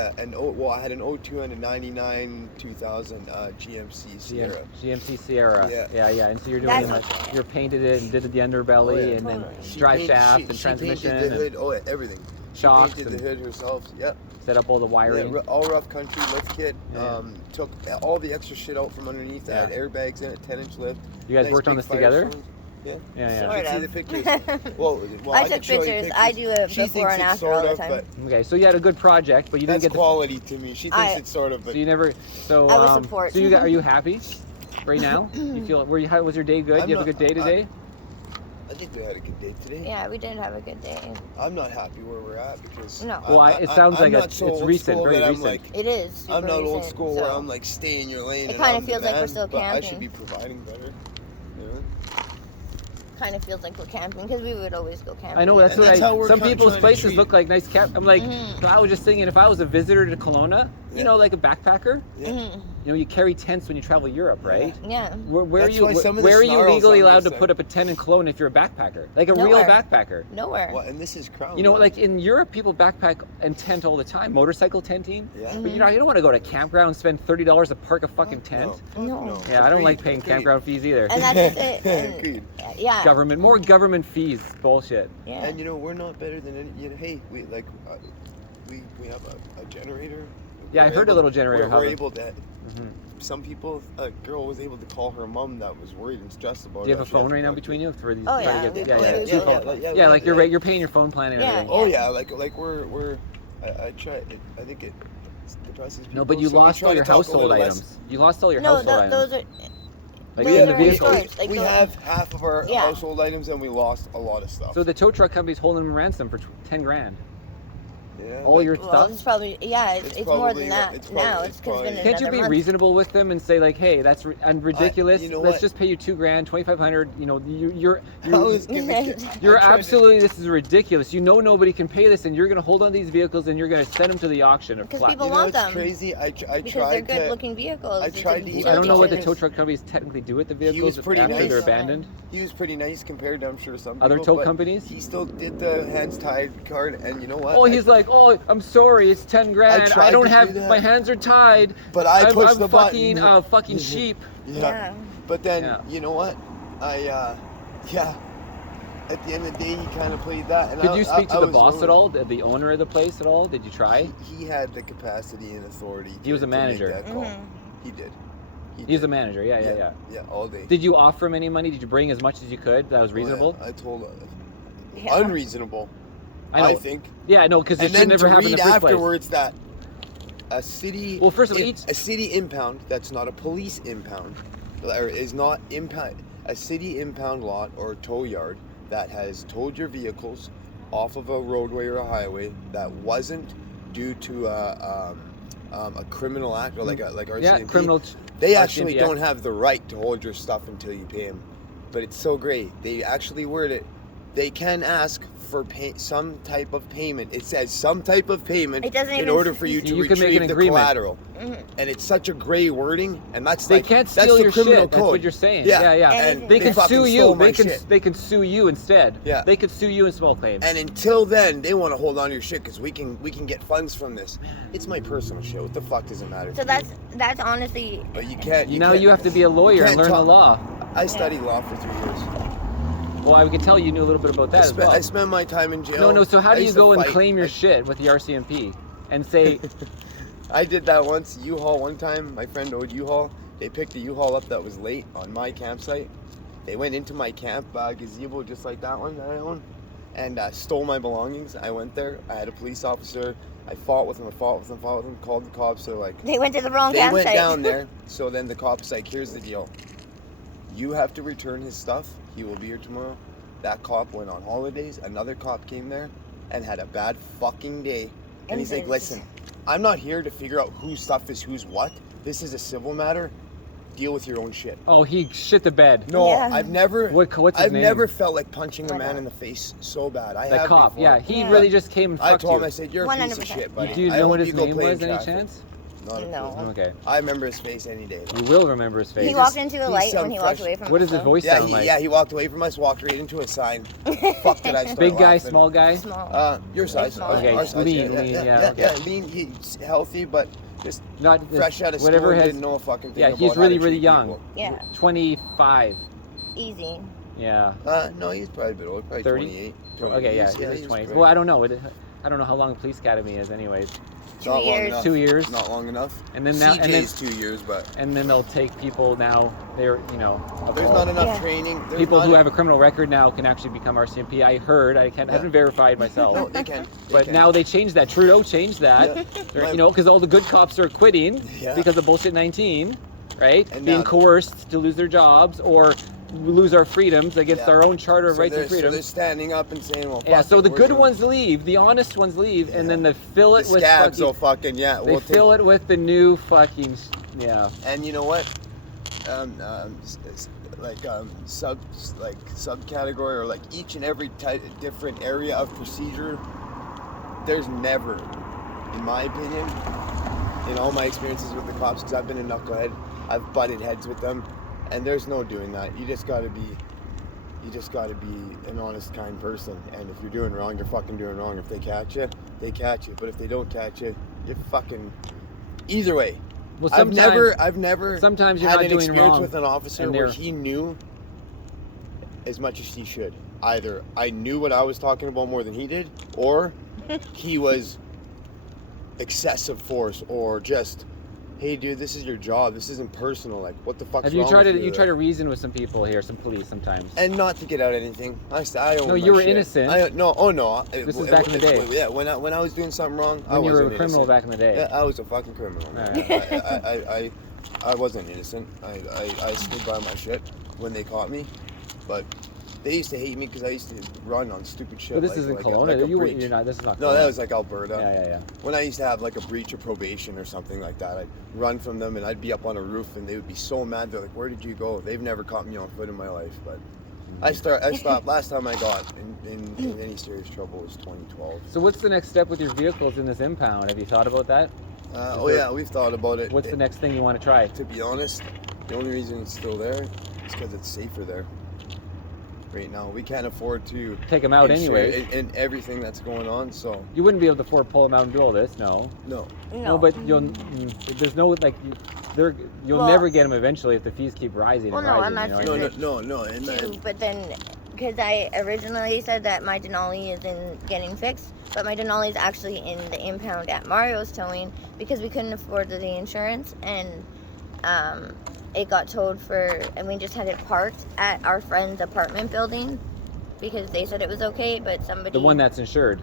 had an 02 and a 99 2000 GMC Sierra. GMC Sierra. Yeah. yeah. And so you're doing That's like okay. you're painted it and did the underbelly Oh, yeah. and then Totally. drive She shaft and she transmission painted the and hood. Everything. She shocks painted and the hood herself. Yep. set up all the wiring. Yeah, all rough country lift kit. Yeah. Took all the extra shit out from underneath. Yeah. Had airbags in it, 10-inch lift. You guys Nice worked on big this together? Firestone. Yeah. Yeah. You Sort can see of. the pictures. well, I can took show you pictures. I do it She before thinks and it's after all sort the of, time. but Okay, so you had a good project, but you didn't that's get quality to me. She thinks I- it's sort of, So but you never. So I was support. So are you happy right now? You feel? How was your day good? I'm You have a not- good day today? I think we had a good day today. Yeah, we did have a good day. I'm not happy where we're at because No. Well, it sounds I'm like not so it's old recent, school very that I'm recent. like, It is. Super I'm not old recent, school where so- I'm like stay in your lane. It and kinda I'm the feels like we're man, still but I should camping. be providing better. You know? Kind of feels like we're camping because we would always go camping. I know that's And what that's how we're some kinda people's trying to places treat- look like nice camp. I'm like, Mhm. I was just thinking if I was a visitor to Kelowna, you Yeah. know, like a backpacker, Yeah. Mhm. you carry tents when you travel Europe, right? Yeah. Where are That's you? why some of the Where are you snarls legally on allowed this to put thing- up a tent in Kelowna if you're a backpacker, like a real Nowhere. backpacker? Nowhere. Well, and this is Crown. You know, Law. like in Europe, people backpack and tent all the time, motorcycle tenting. Yeah. But you don't want to go to a campground and spend $30 to park a fucking tent. No. Yeah, I don't like paying Agreed. campground fees either. And that's it. And, Agreed. yeah. More government fees, bullshit. Yeah. And we're not better than any. Hey, we like we have a generator. Yeah, I We're heard a able- little generator We're hubbing. able to. Mhm. Some people, a girl was able to call her mom that was worried and stressed about. Do you have it. a She phone hasn't right now got between it. you for these? Oh, for yeah, you we- get- we- yeah, we- two we- phones. yeah, Yeah, like you're paying your phone plan and Yeah, everything. Oh yeah, like we're. I try. I think it depresses people. No, but you so we lost try all to your talk a household little less. items. You lost all your No, household items. those are. Like those in the are vehicle. stores, like we those- have half of our Yeah. household items, and we lost a lot of stuff. So the tow truck company's holding them ransom for 10 grand. yeah, all but- your Well, stuff. it's probably it's more probably- than that it's now. probably- It's it's because it's been probably- Can't you another be month. reasonable with them and say like, hey, that's ridiculous. you know Let's what? just pay you $2 grand, 2,500. You know, you're I was giving it- you're I tried to- absolutely. This is ridiculous. You know nobody can pay this, and you're going to hold on to these vehicles and you're going to send them to the auction. Or Because flat. people You know want what's them. crazy? I Because they're tried to. good-looking vehicles. I It's tried a to utility I don't know what the service. tow truck companies technically do with the vehicles He was pretty after nice. they're abandoned. He was pretty nice compared to, I'm sure, some Other people, tow but companies? He still did the hands tied card, and you know what? Oh, he's like, oh, I'm sorry, it's 10 grand. I tried don't to have do that. my hands are tied. But I pushed I'm the fucking, button. fucking sheep. Yeah. But then, Yeah. you know what? At the end of the day, he kind of played that. And Did you speak to I the was boss ruined. at all, the owner of the place at all? Did you try? He had the capacity and authority. He was a to make manager. that call. Mhm. He did. He's did. a manager. Yeah, yeah, yeah. Yeah, all day. Did you offer him any money? Did you bring as much as you could? That was Oh, yeah. reasonable. I told Yeah. unreasonable. I know. I think. Yeah, no, because it And should then never to happen in read the first place. afterwards that a city. Well, first of all, a city impound that's not a police impound, or is not impound a city impound lot or tow yard that has towed your vehicles off of a roadway or a highway that wasn't due to a criminal act or like RCMP. Yeah, criminal. They actually RCMP. don't have the right to hold your stuff until you pay them. but it's so great. They actually word it. They can ask for some type of payment. It says some type of payment It doesn't in even order for you to You can make retrieve an the agreement. collateral. And it's such a gray wording, and that's They like, can't that's steal the your criminal shit. code. That's what you're saying. Yeah, And They can fucking sue you. stole my shit. They can sue you instead. Yeah. They could sue you in small claims. And until then, they want to hold on to your shit because we can get funds from this. It's my personal shit. What the fuck does it matter? So to you? that's honestly. But you can't. Now you have to be a lawyer and can't learn the talk- law. I studied law for 3 years. Well, I can tell you knew a little bit about that as well. I spent my time in jail. No. So how I do you used to go and fight. claim your shit with the RCMP and say, I did that once. U-Haul one time. My friend owed U-Haul. They picked a U-Haul up that was late on my campsite. They went into my camp gazebo just like that one that I own, and stole my belongings. I went there. I had a police officer. I fought with him. Called the cops. So like They went to the wrong they campsite. went down there. So then the cop's like, "Here's the deal. You have to return his stuff. He will be here tomorrow." That cop went on holidays. Another cop came there and had a bad fucking day. And he's like, "Listen, I'm not here to figure out whose stuff is whose what. This is a civil matter. Deal with your own shit." "Oh, he shit the bed"? No, Yeah. I've never. What's his name? never felt like punching a Why man not? in the face so bad. I The have cop. before. Yeah, he Yeah. really just came and I fucked told him, you. I said, "You're a piece of 100%. shit, buddy." Do you I know hope what his you go name play in was? Any traffic." chance? Not a No. clue. Okay. I remember his face any day. though. You will remember his face. He walked into the light when he walked away from What us. does his though. voice Yeah, sound like? he walked away from us, walked right into a sign. Fuck did I start Big guy, laughing. small guy? Small. Your size. small. Okay, our size, lean, yeah, okay. lean, he's healthy, but just Not fresh out of whatever school, has. didn't know a fucking thing Yeah, about he's how really, to really treat young. people. Yeah. 25. Easy. Yeah. No, he's probably a bit older, probably 30? 28. Okay, yeah, He's he's 20. great. Well, I don't know. I don't know how long the police academy is, anyways. 2 Not long years. enough. 2 years. Not long enough. And then now, CJ's 2 years, but and then they'll take people now. They're there's not enough Yeah. training. There's people not who have a criminal record now can actually become RCMP. I heard. I haven't verified myself. No, they can. But now they changed that. Trudeau changed that. Yeah. They're- My- because all the good cops are quitting Yeah. because of bullshit 19, right? And Being now- coerced to lose their jobs or lose our freedoms against Yeah. our own charter of So rights and they're- So they're freedoms. standing up and saying, "Well, Yeah, fuck so it, the we're good doing- ones leave, the honest ones leave, and Yeah. then they fill it the with scabs fucking, will fucking they fill it with the new fucking yeah. And you know what? Subcategory or like each and every different area of procedure. There's never, in my opinion, in all my experiences with the cops, because I've been a knucklehead, I've butted heads with them, and there's no doing that. You just gotta be an honest, kind person. And if you're doing wrong, you're fucking doing wrong. If they catch you, they catch you. But if they don't catch you, you're fucking. Either way. Well, I've never sometimes you're had not an doing experience wrong, with an officer and where they're- he knew as much as he should. Either I knew what I was talking about more than he did, or he was excessive force, or just, "Hey, dude, this is your job. This isn't personal. Like, what the fuck's Have you wrong tried with to you?" try to reason with some people here, some police sometimes? And not to get out anything. I own No, my you were shit. innocent. No. This is back in the day. Yeah, when I was doing something wrong, I When you were wasn't a criminal innocent. back in the day. Yeah, I was a fucking criminal. Alright. I wasn't innocent. I stood by my shit when they caught me, but they used to hate me because I used to run on stupid shit. But this like, isn't like Kelowna. a You're breach. not. This is not. No, Kelowna. that was like Alberta. Yeah. When I used to have like a breach of probation or something like that, I'd run from them and I'd be up on a roof and they would be so mad. They're like, "Where did you go?" They've never caught me on foot in my life, but I stopped. Last time I got in any serious trouble was 2012. So what's the next step with your vehicles in this impound? Have you thought about that? Yeah, we've thought about it. What's the next thing you want to try? To be honest, the only reason it's still there is because it's safer there. Right now, we can't afford to Take them out anyways. and everything that's going on. So You wouldn't be able to afford to pull them out and do all this, no. no. No. But there's no like you'll Well- never get them eventually if the fees keep rising. Well, and no, rising, I'm not you know sure what I that- mean? No. And Too, but then, because I originally said that my Denali isn't getting fixed, but my Denali is actually in the impound at Mario's towing because we couldn't afford the insurance, and it got towed and we just had it parked at our friend's apartment building because they said it was okay, but somebody... The one that's insured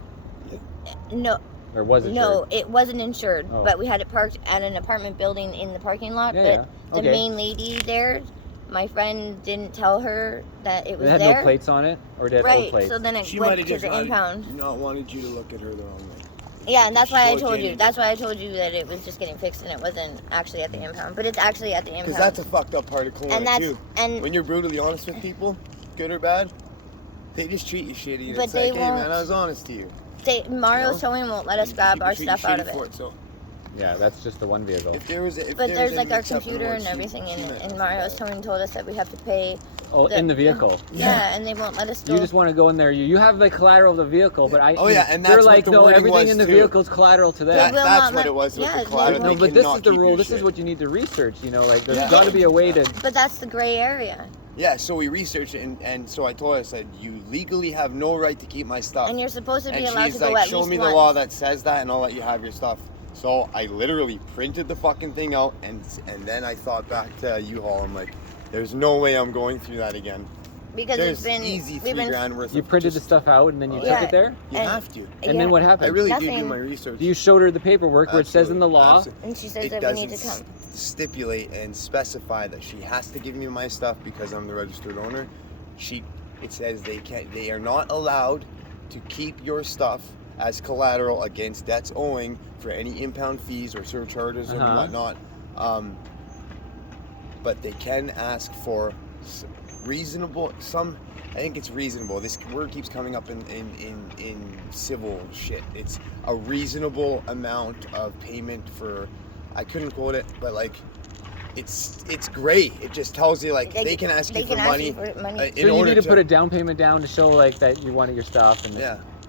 No, or was insured? no, it wasn't insured, Oh. but we had it parked at an apartment building in the parking lot, Yeah, but yeah. the Okay. main lady there, my friend didn't tell her that it was It had there. no plates on it, or did it have Right, old plates? so then it She might went have to just the impound. not wanted you to look at her the wrong way. Yeah, and that's why I Short told you. game. That's why I told you that it was just getting fixed and it wasn't actually at the impound. But it's actually at the impound. Because that's a fucked up part of Kelowna And that's- too. and- when you're brutally honest with people, good or bad, they just treat you shitty. And But it's they like, hey won't- man, I was honest to you. Mario's towing won't let us And grab people our treat you stuff out shitty of it. for so Yeah, that's just the one vehicle. if there was, if But there there's was like any our mix-up computer what and she- everything she in meant it. to And do Mario's that. towing told us that we have to pay. Oh, in the vehicle. Yeah, and they won't let us go. You just want to go in there. You have the collateral of the vehicle, but I. Oh, yeah, and they're that's what like, the no, wording everything was, in the too. vehicle is collateral to them. They will That's not what let- it was with yeah, the they collateral. will- No, They but this cannot is the keep your rule. This is shit. what you need to research. You know, like there's Yeah. got to be a way to. But that's the gray area. Yeah, so we researched it, and so I told her, I said, you legally have no right to keep my stuff. And you're supposed to be And allowed she's to go like, at show least me the once. law that says that, and I'll let you have your stuff. So I literally printed the fucking thing out, and then I thought back to U-Haul. I'm like, there's no way I'm going through that again. Because There's it's been easy we've $3 been grand worth. You of printed the just- stuff out and then you Oh, took yeah. it there. You and- have to. And yeah. then what I happened? really do Nothing. my research. You showed her the paperwork where it says in the law. Absolutely. and she says It that we need to doesn't come. stipulate and specify that she has to give me my stuff because I'm the registered owner. It says they are not allowed to keep your stuff as collateral against debts owing for any impound fees or surcharges and whatnot. But they can ask for reasonable. I think it's reasonable. This word keeps coming up in civil shit. It's a reasonable amount of payment for. I couldn't quote it, but like. It's great. It just tells you like they can ask you for money. So you need to put a down payment down to show like that you wanted your stuff, and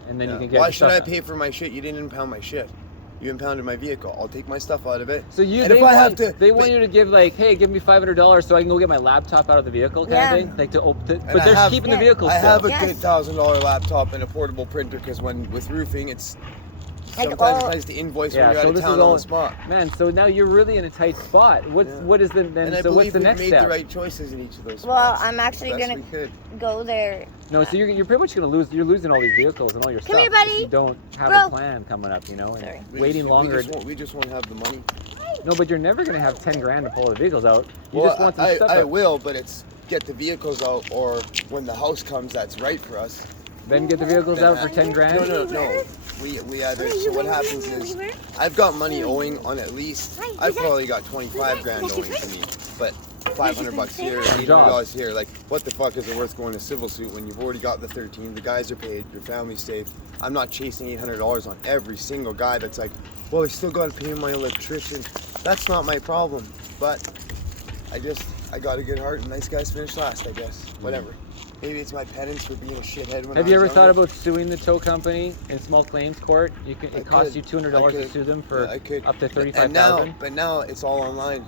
and then you can get. Why your should I stuff pay for my shit? You didn't impound my shit. You impounded my vehicle. I'll take my stuff out of it. So you, and they if I want, have to, they want you to give like, hey, give me $500 so I can go get my laptop out of the vehicle, kind of thing. Like to open, but I they're have- keeping the vehicle. I still. have a Yes. good $1,000 laptop and a portable printer because with roofing, it's Like sometimes all- it has to invoice Yeah, when you're so out of this town is on all the spot. man. So now you're really in a tight spot. What is the then? And I So what's believe the we next made step? the right choices in each of those Well, spots. I'm actually Best gonna we could. go there. No, so you're pretty much gonna lose. You're losing all these vehicles and all your Come stuff. here, if buddy. You don't have Bro. a plan coming up, you know, and Sorry. waiting longer. We just won't have the money. No, but you're never gonna have 10 grand to pull the vehicles out. You Well, just want some stuff I out. will, but it's get the vehicles out, or when the house comes, that's right for us. Then get the vehicles out for 10 grand. No. We either. So what happens is, I've got money owing on at least. I've probably got 25 grand owing to me, but $500 here, $800 here. Like, what the fuck is it worth going to civil suit when you've already got the 13? The guys are paid, your family's safe. I'm not chasing $800 on every single guy that's like, well, I still got to pay my electrician. That's not my problem, but I got a good heart and nice guys finish last, I guess. Whatever. Maybe it's my penance for being a shithead when I Have was you ever younger. thought about suing the tow company in small claims court? It costs you $200 to sue them for I could. up to And $35,000. but now it's all online.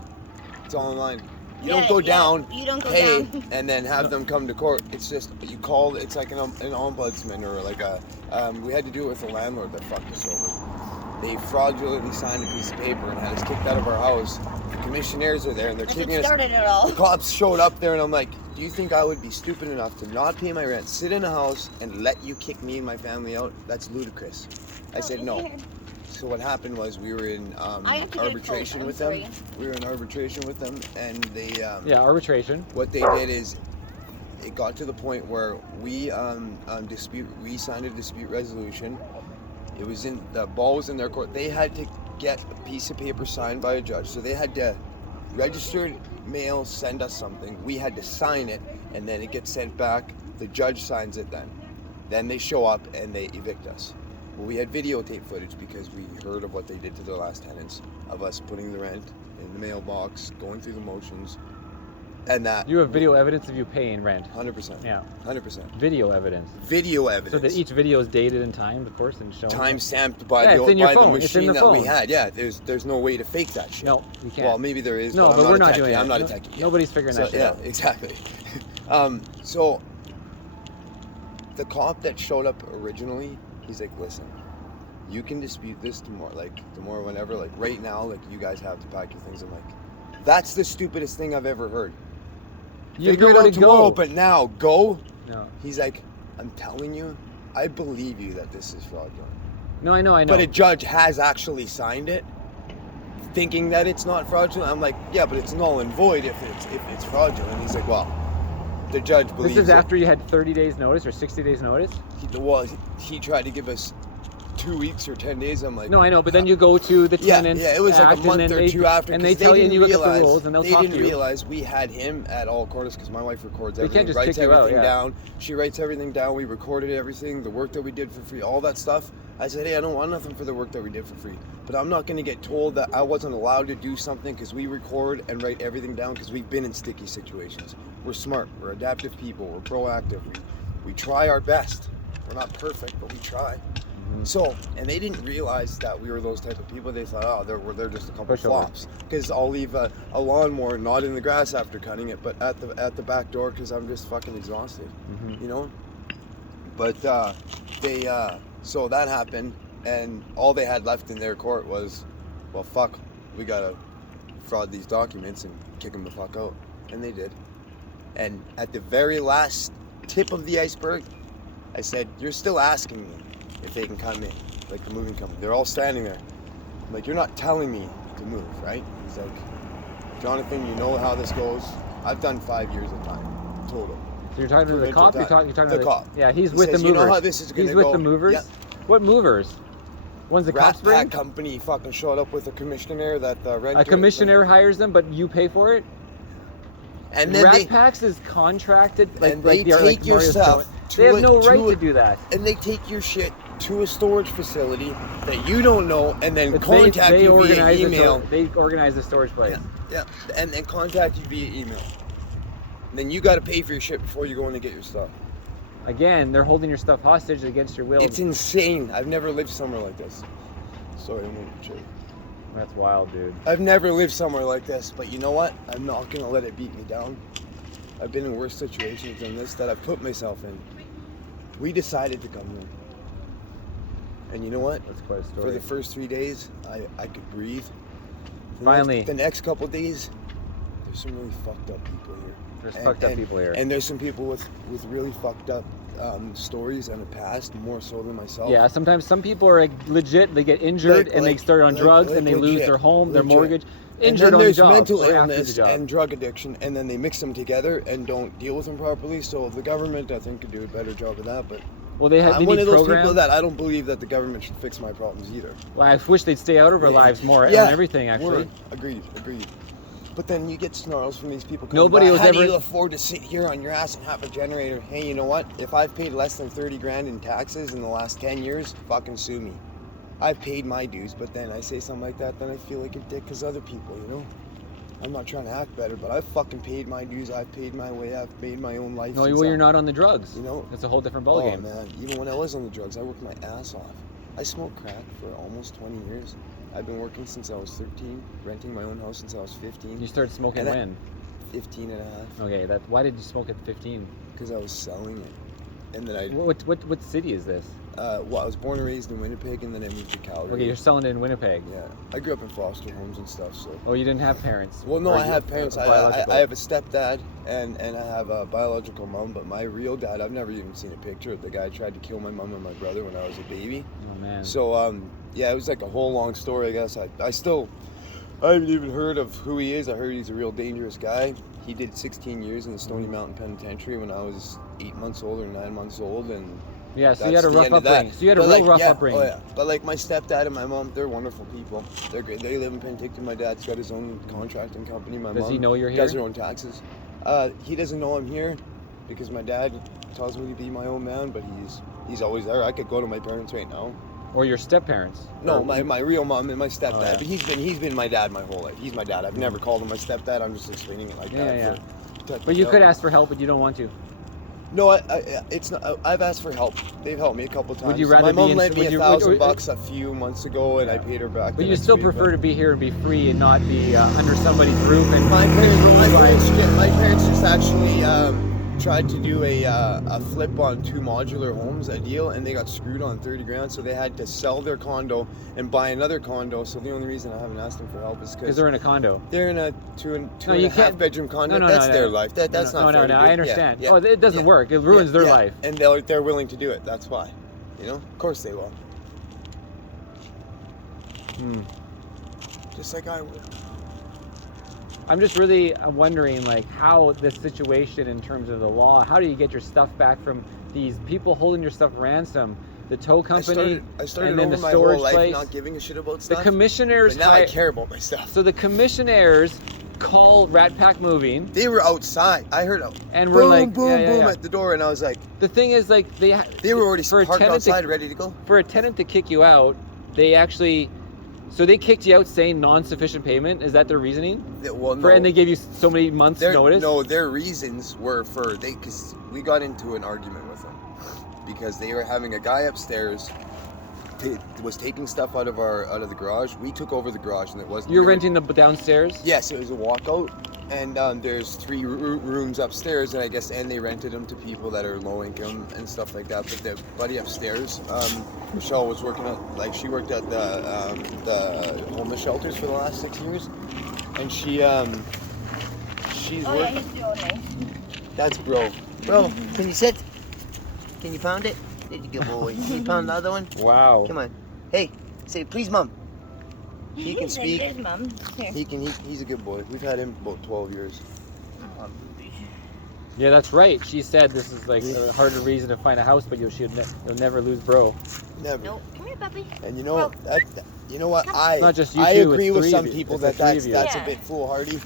It's all online. You Yeah, don't go yeah, down, you don't go pay, down. and then have them come to court. It's just you call. It's like an ombudsman or like a. We had to do it with a landlord that fucked us over. They fraudulently signed a piece of paper and had us kicked out of our house. The commissionaires are there and they're That's kicking what us. started it all. The cops showed up there and I'm like, do you think I would be stupid enough to not pay my rent, sit in a house, and let you kick me and my family out? That's ludicrous. I said no. So what happened was we were in I have to get arbitration cold, with I'm them. We were in arbitration with them, and they Yeah, arbitration. what they did is it got to the point where we signed a dispute resolution. It was the ball was in their court. They had to get a piece of paper signed by a judge. So they had to registered mail send us something. We had to sign it, and then it gets sent back. The judge signs it then. Then they show up and they evict us. Well, we had videotape footage because we heard of what they did to the last tenants, of us putting the rent in the mailbox, going through the motions, and that. You have video evidence of you paying rent. 100%. Yeah. 100%. Video evidence. Video So evidence. that each video is dated and timed, of course, and shown. Time stamped by Yeah, the it's in your by phone. the It's in machine the that we phone. had. Yeah, there's no way to fake that shit. No, you can't. Well, maybe there is. No, but but I'm we're not not a techie. doing it. I'm not a No- techie. Nobody's figuring that shit yeah, out. exactly. So the cop that showed up originally, he's like, listen, you can dispute this tomorrow, whenever, like right now, like you guys have to pack your things. I'm like, that's the stupidest thing I've ever heard. You have Figure it nowhere out to tomorrow, go. but now go. No. He's like, I'm telling you, I believe you that this is fraudulent. No, I know. But a judge has actually signed it, thinking that it's not fraudulent. I'm like, yeah, but it's null and void if it's fraudulent. He's like, well, the judge believes This is it. after you had 30 days notice or 60 days notice? He tried to give us 2 weeks or 10 days. I'm like, No, I know, but then you go to the tenants. Yeah, it was like a Act, and month then or they, two after. and 'cause they tell you, and you look at the realize- rules, and they'll they talk to didn't you. realize we had him at all corners because my wife records They can't everything, just writes kick you out, everything yeah. down. She writes everything down. We recorded everything, the work that we did for free, all that stuff. I said, hey, I don't want nothing for the work that we did for free, but I'm not going to get told that I wasn't allowed to do something because we record and write everything down because we've been in sticky situations. We're smart. We're adaptive people. We're proactive. We try our best. We're not perfect, but we try. So, and they didn't realize that we were those type of people. They thought, oh, they're just a couple Pushover. flops. Because I'll leave a lawnmower not in the grass after cutting it, but at the back door because I'm just fucking exhausted, you know. But so that happened, and all they had left in their court was, well, fuck, we gotta fraud these documents and kick them the fuck out, and they did. And at the very last tip of the iceberg, I said, you're still asking me if they can come in, like the moving company. They're all standing there. I'm like, you're not telling me to move, right? He's like, Jonathan, you know how this goes. I've done 5 years of time, total. So you're talking to the Provincial cop? You're time. talking The to cop. Yeah, he's He with says, the you movers. know how this is gonna He's with go? the movers? Yep. What movers? Ones the cops Rat bring? Pack company fucking showed up with a commissioner that A commissioner hires them, but you pay for it? and then Rat Packs is contracted, and they like take your Mario's stuff showing. to They have a- no to right a- to do that. and they take your shit to a storage facility that you don't know, and then It's contact they you via organize email. They organize the storage place. Yeah, and then contact you via email. And then you got to pay for your shit before you go in to get your stuff. Again, they're holding your stuff hostage against your will. It's insane. I've never lived somewhere like this. Sorry, I'm gonna chill. That's wild, dude. I've never lived somewhere like this, but you know what? I'm not gonna let it beat me down. I've been in worse situations than this that I've put myself in. We decided to come here. And you know what? That's quite a For story. the first 3 days, I could breathe. Finally. The next couple days, there's some really fucked up people here. There's fucked up people here. And there's some people with really fucked up stories and a past, more so than myself. Yeah, sometimes some people are like, legit, they get injured and they start on drugs and they lose their home, their mortgage. Injured and on then the there's job. mental or after the illness job. and drug addiction, and then they mix them together and don't deal with them properly. So the government, I think, could do a better job of that. But Well, they have. I'm They one need of those programs. people that I don't believe that the government should fix my problems either. Well, I wish they'd stay out of our Yeah. lives more Yeah. on everything, actually. Word. Agreed. But then you get snarls from these people. coming Nobody by, was How do ever- you afford to sit here on your ass and have a generator? Hey, you know what? If I've paid less than 30 grand in taxes in the last 10 years, fucking sue me. I've paid my dues, but then I say something like that, then I feel like a dick because other people, you know? I'm not trying to act better, but I've fucking paid my dues. I've paid my way. I've made my own life. No, since well, you're I- not on the drugs. You know? It's a whole different Oh ballgame. man, even when I was on the drugs, I worked my ass off. I smoked crack for almost 20 years. I've been working since I was 13, renting my own house since I was 15. You started smoking And I- when? 15 and a half, Okay, why did you smoke at 15? because I was selling it. And then I, What city is this? well, I was born and raised in Winnipeg, and then I moved to Calgary. Okay, you're selling it in Winnipeg. Yeah, I grew up in foster homes and stuff, so. Oh, you didn't have parents? Well, no, Or I you- have parents. I biological? have a stepdad and I have a biological mom, but my real dad, I've never even seen a picture of the guy who tried to kill my mom and my brother when I was a baby. Oh man. So, yeah, it was like a whole long story, I guess. I haven't even heard of who he is. I heard he's a real dangerous guy. He did 16 years in the Stony Mountain Penitentiary when I was 8 months old or 9 months old, and Yeah, so you that's had a the rough end of that. upbringing. So you had a But, real like, rough yeah, upbringing. Oh yeah, but like my stepdad and my mom, they're wonderful people. They're great. They live in Penticton. My dad's got his own contracting company. My Does mom he know you're does here? her own taxes. He doesn't know I'm here because my dad tells me to be my own man, but he's always there. I could go to my parents right now. Or your step-parents? No, Or- my real mom and my stepdad. Oh, yeah. But he's been my dad my whole life. He's my dad. I've never called him my stepdad. I'm just explaining it like Yeah, that. yeah. For But you could ask for help, but you don't want to. No, it's not. I've asked for help. They've helped me a couple times. Would you rather my be mom in- lent me would you- $1,000 a few months ago, and I paid her back. But the you next still week, prefer but- to be here and be free and not be under somebody's roof and My controlled by- parents just actually tried to do a flip on 2 modular homes, a deal, and they got screwed on 30 grand. So they had to sell their condo and buy another condo. So the only reason I haven't asked them for help is because because they're in a condo. they're in a two and No, a you half can't- bedroom condo. No, That's no, their no. life. That's not No, fair to do. I understand. Yeah, Oh, it doesn't yeah. work. It ruins their Yeah, life. and they're willing to do it. That's why, you know. Of course they will. Just like I would. I'm just really wondering, like, how this situation in terms of the law, how do you get your stuff back from these people holding your stuff ransom? the tow company, I started and then over the my storage whole life place. not giving a shit about The stuff. commissioners But now I care about my stuff. So the commissioners call Rat Pack Moving. They were outside. I heard And boom, we're like, boom, yeah, yeah, boom yeah. at the door, and I was like, The thing is, like, they were already for a parked tenant outside, ready to go. For a tenant to kick you out, they actually, so they kicked you out saying non-sufficient payment. Is that their reasoning? Well, no. And they gave you so many months notice? No, their reasons were because we got into an argument with them because they were having a guy upstairs was taking stuff out of the garage. We took over the garage, and it wasn't. You're renting the downstairs? Yes, it was a walkout, and there's 3 rooms upstairs, and I guess they rented them to people that are low income and stuff like that. But the buddy upstairs, Michelle was working at she worked at the homeless shelters for the last 6 years, and she's working. He's the owner. That's bro. Bro, can you sit? Can you pound it? There you go, boy. Can you pound the other one? Wow. Come on. Hey, say please, Mom. He can speak. His mom. Here. He's a good boy. We've had him about 12 years. Yeah, that's right. She said this is like a harder reason to find a house, but you'll never lose bro. Never. Nope. Come here, puppy. And you know you know what? It's not just you I two, agree it's with 3 some of you. people It's the that 3 of you. that's Yeah. a bit foolhardy.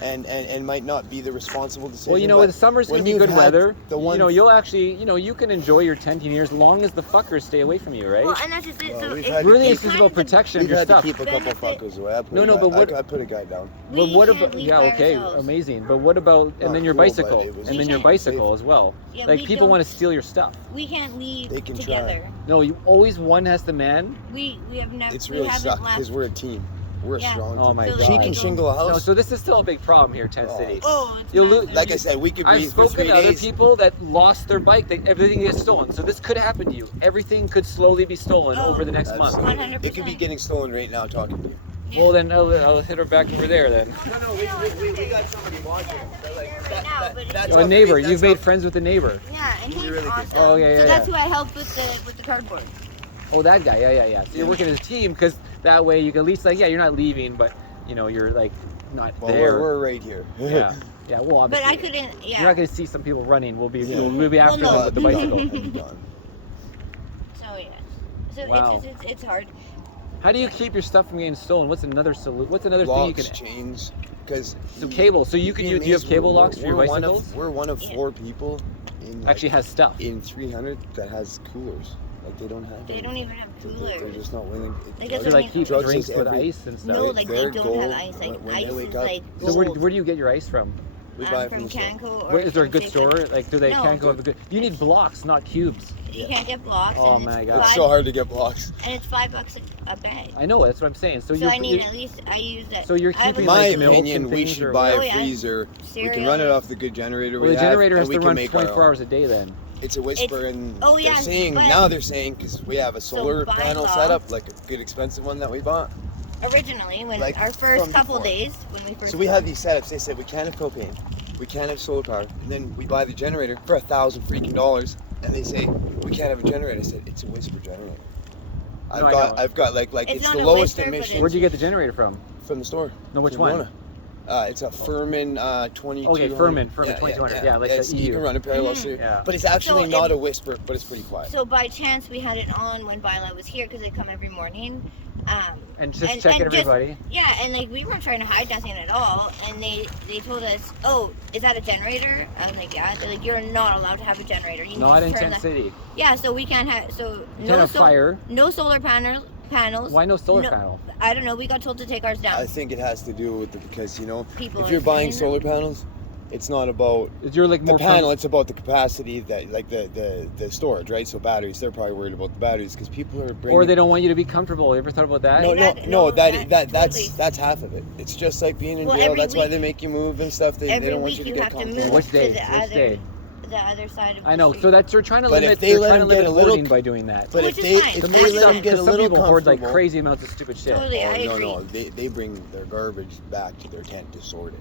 And might not be the responsible decision. Well, you know, but the summer's going when to be you've good had weather. the one- You'll actually, you can enjoy your tenting years as long as the fuckers stay away from you, right? Well, and that's just it. Well, So we've it's had to Really, keep- it's just about protection of We've your had to stuff. keep a couple Benefit. fuckers away. I put a guy down. But what can't about, leave yeah, by okay, ourselves. amazing. But what about, and Not then your cool, but bicycle, it was- and We then your can't- bicycle as well. Yeah, Like, we people don't- want to steal your stuff. We can't leave They can try. together. No, you always one has to man. We have never. It's we really haven't sucked left. because we're a team. We're a Yeah. strong Oh team. my So god. She can shingle a No, house. so this is still a big problem here, Tent Oh. City. Oh, it's You'll massive. Like I said, we could I've breathe for 3 spoken to other days. people that lost their bike. Everything gets stolen. So this could happen to you. Everything could slowly be stolen Oh. over the next month. Absolutely. 100%. It could be getting stolen right now talking to you. Well, then I'll hit her back over there then. No, we got somebody watching. Right now, but it's- A neighbor. You've made friends with a neighbor. Yeah, and he's really good. awesome. Oh, yeah, yeah, So that's yeah. who I helped with the cardboard. Oh, that guy. Yeah. So you're working as a team because that way you can at least you're not leaving, but you're like not Well, there. we're right here. Yeah. Yeah. Well, But obviously. I couldn't. Yeah. You're not going to see some people running. We'll be Yeah. we'll be after Well, them no. with the I'd be bicycle. done. I'd be done. So yeah. So Wow. it's hard. How do you keep your stuff from getting stolen? What's another What's another thing you Locks, can? chains, because So cable. So you can do you have cable locks for your bicycles? We're one of Yeah. 4 people in Actually has stuff. in 300 that has coolers. Like they don't have. They anything. don't even have They're coolers. just not willing. Like, Do it's you like keep Drugs drinks is with every- ice and stuff? No, like they Their don't goal, have ice. Like when they ice wake is up, like So gold. where do you get your ice from? we buy it from the store. Canco or Where, is there a from good Safeway. store? Like, do they No. Canco have a good? You need blocks, not cubes. You can't get blocks. Oh and my it's God. It's five- so hard to get blocks. And it's $5 a bag. I know that's what I'm saying. So, So you're, I need you're at least I use that. So you're I have keeping, a- My like, milk opinion, and we things should or buy Oh, a yeah. freezer. We cereal. can run it off the good generator well, we the have, generator and has we to can run make our 24 own. hours a day. Then It's a whisper, and oh, they're yeah, saying but- now they're saying because we have a solar by panel law- set up, like a good expensive one that we bought. Originally, when Like, our first from couple before. days, when we first So we have these setups. They said we can't have propane, we can't have solar power, and then we buy the generator for $1,000 freaking dollars, and they say we can't have a generator. I said it's a whisper generator. No, I know. I've got like It's it's not the a lowest whisper, but emissions where'd you get the generator from? from the store. No, which from one? Rona. It's a Furman 2200. Okay, Furman 2200. Yeah, like the You EU. can run a parallel Mhm. series, Yeah. but it's actually So not it- a whisper, but it's pretty quiet. So by chance, we had it on when Bila was here because they come every morning. And just and checking just- everybody. Yeah, and like we weren't trying to hide nothing at all. And they told us, "Oh, is that a generator?" I was like, "Yeah." They're like, "You're not allowed to have a generator. You Not need in to turn Tent the-" City. Yeah, so we can't have. So You can't have fire. no solar panels. Why no solar No- panel? I don't know. We got told to take ours down. I think it has to do with because People if are you're buying saying solar panels, it's not about You're like the more panel. It's about the capacity that like the storage, right? So batteries, they're probably worried about the batteries because people are bringing. or they don't want you to be comfortable. You ever thought about that? No, That- that's totally. half of it. It's just like being in Well, jail. every That's why week- they make you move and stuff. They Every don't want week you to you get have to comfortable. move Which day? to Which day? the other side of I the know. street. So that's they're trying to But if limit. they They're let trying to them get limit a little- hoarding by doing that. But Which if is they fine. if The they more let stuff, them get a because some little people hoard like comfortable- crazy amounts of stupid shit. Totally, I Oh, agree. no, they bring their garbage back to their tent to sort it.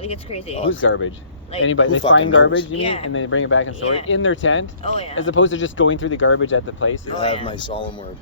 Like it's crazy. Who's garbage? Like- Anybody? Who They fucking find knows? garbage, you mean, Yeah. and then they bring it back and sort it Yeah. in their tent, Oh yeah. as opposed to just going through the garbage at the place. You Oh, have yeah. my solemn word.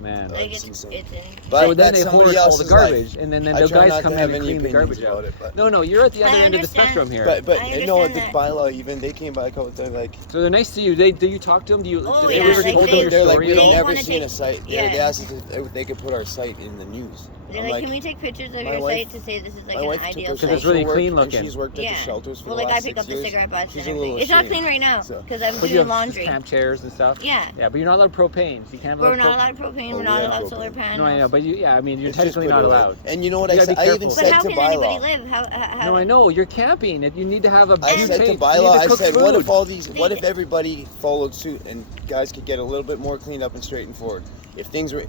Man. Like It's it's insane. insane. But So then that's they somebody hoard all the else's garbage, life. and then I the try guys not come to in have and any clean the opinions garbage about out. it, but No, you're at the other I end of the understand. spectrum here. but I you know what, understand the that. bylaw even they came by a couple times like So they're nice to you. Do you talk to them? Do you? Oh, do yeah, they ever like told they- them your they're like story we've at all? They never wanna seen a take- site. They yeah. asked us if they could put our site in the news. They're I'm like, can we take pictures of my your wife- site to say this is like my an wife took ideal her Because it's site? really social clean work, looking. And she's worked at Yeah. the shelters for Well, the like I last pick 6 up the years. cigarette butts She's and a little everything. It's not ashamed. clean right now So- because I'm But you doing have laundry. camp chairs and stuff. Yeah. Yeah, but you're not allowed propane. So you can't. We're have not allowed propane. Oh, We're we not have allowed propane. solar panels. No, I know, but I mean, you're It's just technically put not away. allowed. And you know what You I gotta said? be I even careful. But said how to can anybody bylaw. live? How No, I know you're camping. You need to have a. I butane. said to You need bylaw, I cook said, what food. if all these, what if everybody followed suit and guys could get a little bit more cleaned up and straightened forward? If things were,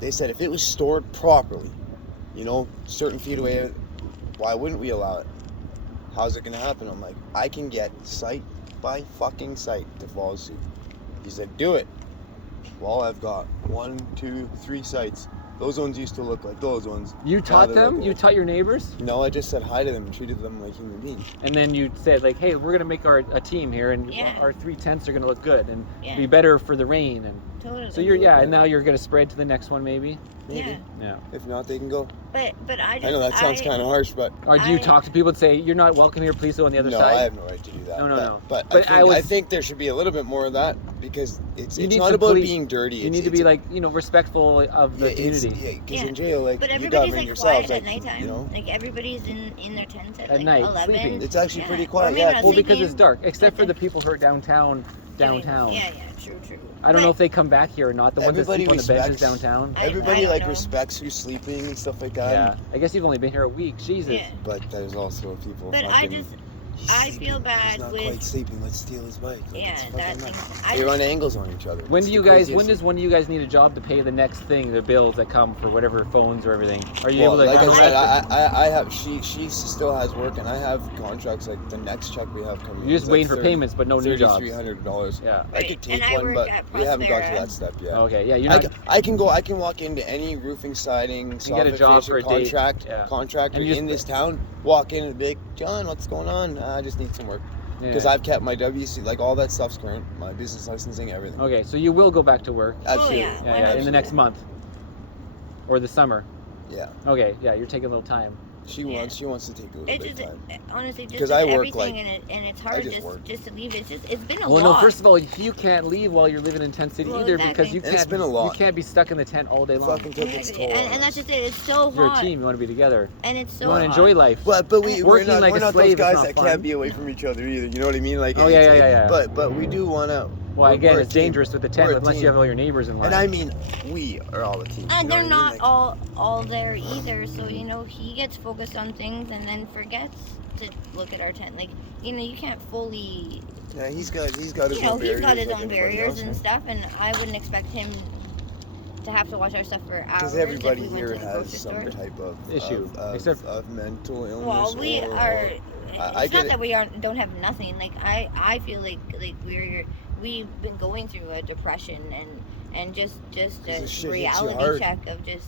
they said if it was stored properly, you know, certain feet away, why wouldn't we allow it? How's it gonna happen? I'm like, I can get site by fucking site to follow suit. He said, do it. Well, I've got 1, 2, 3 sites. Those ones used to look like those ones. You Now taught they them? look You like- taught your neighbors? No, I just said hi to them and treated them like human beings. And then you said like, hey, we're gonna make a team here, and Yeah. our 3 tents are gonna look good and Yeah. be better for the rain. And Totally. so and now you're gonna spread to the next one maybe. Maybe. Yeah. Yeah. If not, they can go. But I just I know that sounds kind of harsh, but Or do you I- talk to people and say you're not welcome here? Please go on the other no, side. I have no right to do that. No, no, no. But But I I would- think there should be a little bit more of that because it's You need not to about police- being dirty. You It's- need to it's- be like respectful of the community. Yeah, because Yeah. in jail, like But you everybody's govern like yourselves, quiet like at nighttime. you know. Like everybody's in their tents at At like night, 11. sleeping. It's actually Yeah. pretty Or quiet. maybe Yeah, not Well, because sleeping. it's dark, except for But the people who are downtown. Yeah, yeah, true. I don't know if they come back here or not. The ones that Everybody sleep on the benches respects- downtown. I Everybody don't like know. respects who's sleeping and stuff like that. Yeah, I guess you've only been here a week. Jesus. Yeah. But there's also people. But I fucking, just "He's I sleeping. feel bad He's not with- quite sleeping. Let's steal his bike. Like, Yeah, it's fucking that nuts. I They just- run angles on each other. When It's do you the guys? craziest When do you guys need a job to pay the next thing, the bills that come for whatever phones or everything? Are you Well, able to? like I run said, that? I have. She still has work, and I have contracts. Like the next check we have coming. You're just is waiting like for payments, but no new jobs. $3,300. Yeah. I Right. could take And I one, work but at we haven't got to Prospera. that step yet. Okay. Yeah. You're not. I can walk into any roofing, siding, get a job for a date. Yeah. contractor And you just- in this town. Walk in and be like, John, what's going on? I just need some work because Yeah. I've kept my WC, like all that stuff's current, my business licensing, everything. Okay, so you will go back to work. Absolutely. yeah. Yeah, yeah, in the next month or the summer. Yeah. Okay. Yeah, you're taking a little time. She Yeah. wants to take a little It bit just of time. honestly just 'Cause I work, everything like, and it's hard just work. just to leave. It's been a Well, lot. no. First of all, you can't leave while you're living in Tent City Well, either exactly. because you And it's can't. been a lot. You can't be stuck in the tent all day long. Fucking took its Exactly. toll on And that's us. just it. It's so You're a hot. team. You want to be together. And it's so You want to hot. enjoy life. But we're Working not, like we're a not slave those is guys not that fun. can't be away from each other either. You know what I mean? Like, Oh, yeah. But we do want to. Well, again, we're a it's team. dangerous with the tent We're a unless team. you have all your neighbors in line. And I mean, we are all a team. And you know they're what not I mean? Like, all there either. So he gets focused on things and then forgets to look at our tent. Like you can't fully. Yeah, he's got his own He's barriers. got his like own everybody barriers else, and right? stuff, and I wouldn't expect him to have to watch our stuff for hours. Because if everybody we went here to the has grocery some store. type of Issue, except- of mental illness. Well, we or, are. I It's get not it. that we don't have nothing. Like I feel like we've been going through a depression and just this shit a hits you reality hard. check of just.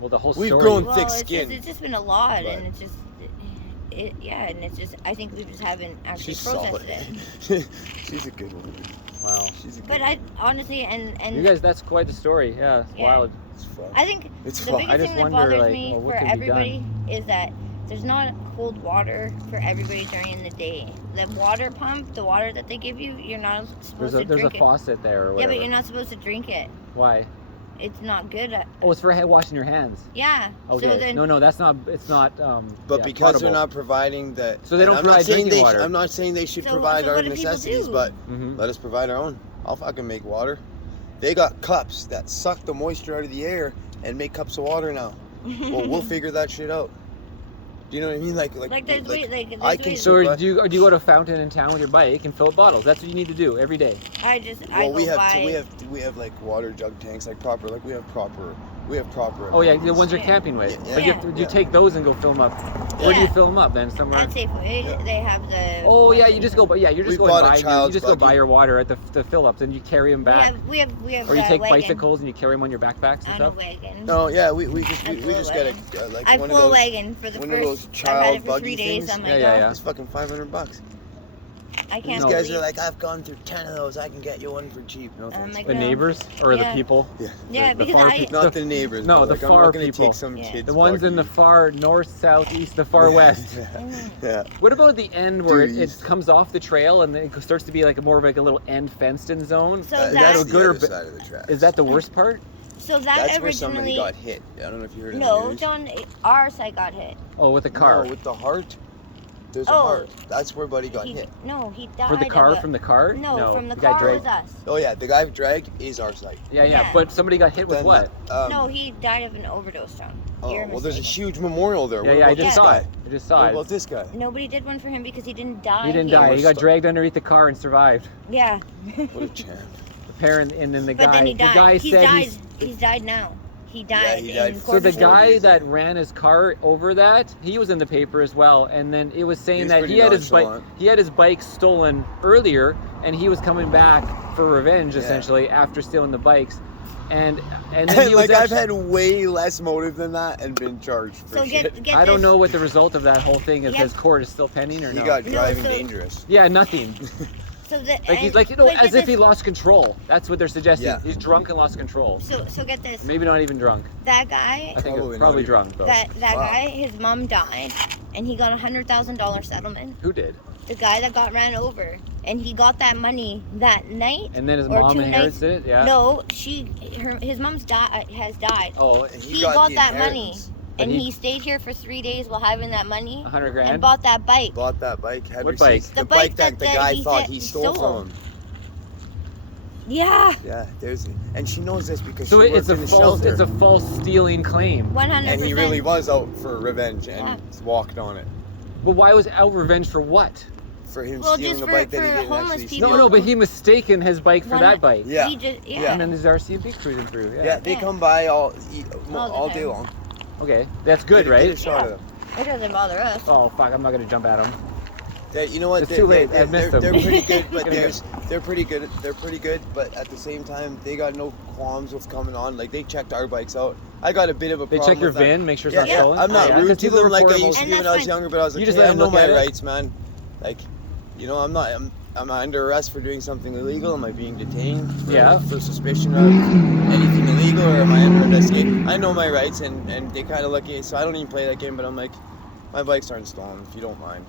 well, the whole We've story. grown Well, thick it's skin. just, it's just been a lot, but- and it's just. And it's just. I think we just haven't actually She's processed solid. it. She's a good woman. Wow. She's a good But I honestly and You guys, that's quite the story. Yeah, it's Yeah. wild. It's fun. I think It's the fun. biggest I just thing that wonder, bothers like, me well, what for can be done? everybody is that there's not cold water for everybody during the day. The water pump, the water that they give you, you're not supposed to There's a drink it. faucet there or Yeah, whatever. but you're not supposed to drink it. Why? It's not good. Oh, it's for washing your hands. Yeah. Okay. So then, no, that's not. It's not. But yeah, because they're potable. not providing that, So they don't and I'm not provide saying drinking they water. I'm not saying they should So- provide so our what do people necessities, do? but Mhm. let us provide our own. I'll fucking make water. They got cups that suck the moisture out of the air and make cups of water now. Well, we'll figure that shit out. Do you know what I mean? Like there's like, there's I can ways. So But- do you go to a fountain in town with your bike and fill up bottles? That's what you need to do every day. I well, we go have by. we have like water jug tanks, like proper, like we have proper. Oh yeah, the amenities. ones you're Yeah. camping with. Yeah, But yeah. do you take those and go fill them up? Where do you Yeah. fill them up then? Somewhere. At Safeway, Yeah. they have the. Oh yeah, you just go. But yeah, you're We just going bought a buy. You child's just go buggy. buy your water at the fill ups and you carry them back. We have Or you the take wagon. bicycles and you carry them on your backpacks and On a stuff. wagon. No, yeah, we I just full get wagon. a like I one full of those. wagon for the one of first. those I've had child it for buggy 3 days things. on my Yeah, go. yeah, yeah. It's fucking $500. I These can't guys believe. are like, I've gone through 10 of those. I can get you one for cheap. No thanks. like, The no. neighbors or Yeah. the people? Yeah. Yeah, the because far I. people. Not the neighbors. No, but, the like, far I'm not gonna people. take some Yeah. kids. The ones in the buggy. far north, south, east, the far west. Yeah. What about the end where Due it east. comes off the trail and then it starts to be like more of like a little end fenced-in zone? So Is that that's a the good or other ba- side of the tracks. Is that the worst part? So that That's where somebody originally. got hit. I don't know if you heard of the No, news. John, our side got hit. Oh, with the car. No, with the heart. There's a Oh. heart. That's where Buddy got He, hit. no, he died. For the car of a- from the car? No, from the guy car dragged- was us. Oh yeah, the guy who dragged is our site. Yeah, Yeah. but somebody got hit with Then, what? No, he died of an overdose, John. Oh, You're well, there's a mistaken. huge memorial there. Yeah, What yeah, I about just this saw guy? it. I just saw What it. about this guy? Nobody did one for him because he didn't die. He didn't here. die. He got Stop. dragged underneath the car and survived. Yeah. What a champ. The parent and then the But guy. then he died. The guy He's said died. He's died now. He died. he died in for So the Corpus 4 guy days that later. ran his car over that, he was in the paper as well, and then it was saying He was that pretty he had his bike. nonchalant. He had his bike stolen earlier, and he was coming back for revenge Yeah. essentially after stealing the bikes, and then And he was like I've actually- had way less motive than that and been charged for So shit. get I don't this. know what the result of that whole thing is. Yeah. His court is still pending or He no? got No, driving so- dangerous. Yeah, nothing. So the, Like he's like but as get if he this. lost control. That's what they're suggesting. Yeah. He's drunk and lost control. So get this. Maybe not even drunk. That guy. I think Probably probably not drunk though. That Wow. guy. His mom died, and he got $100,000 settlement. Who did? The guy that got ran over, and he got that money that night. And then his Or mom 2 inherits nights- it. Yeah. No, his mom's has died. Oh, And He got the that money. inheritance. But And he- he stayed here for 3 days while having that money 100 grand. and bought that bike. Bought that bike. Had What receipts. bike? The The bike bike that the that guy he thought said he he stole stole. from him. Yeah, Yeah, there's, and she knows this because So she it's worked a in the false. shelter. It's a false stealing claim. 100%. And he really was out for revenge and Yeah. walked on it. But why was out revenge for what? For him Well, stealing just a for- bike that he for didn't homeless actually people. No, steal. no, but he mistaken his bike for that bike. Yeah. He just, Yeah. And then there's RCMP cruising through. Yeah. Yeah, they Yeah. come by all All the day time. long. Okay, that's good, Get right? a shot of them. It doesn't bother us. Oh fuck, I'm not gonna jump at him. You know what? It's too late. I missed they're them. pretty good, but Gonna go. they're pretty good. They're pretty good, but at the same time, they got no qualms with coming on. Like they checked our bikes out. I got a bit of a They problem check your with that. VIN, make sure it's Yeah, not yeah. stolen. I'm not Yeah, rude 'cause to people them like I report used to And do when that's I was fine. younger, but I was like, You just hey, let I them know look my at it. rights, man. Like, you know, I'm not. I'm under arrest for doing something illegal. Am I being detained? Yeah. For suspicion of anything illegal, or am I under investigation? I know my rights, and they kind of look at me, so I don't even play that game. But I'm like, my bikes aren't stolen, if you don't mind.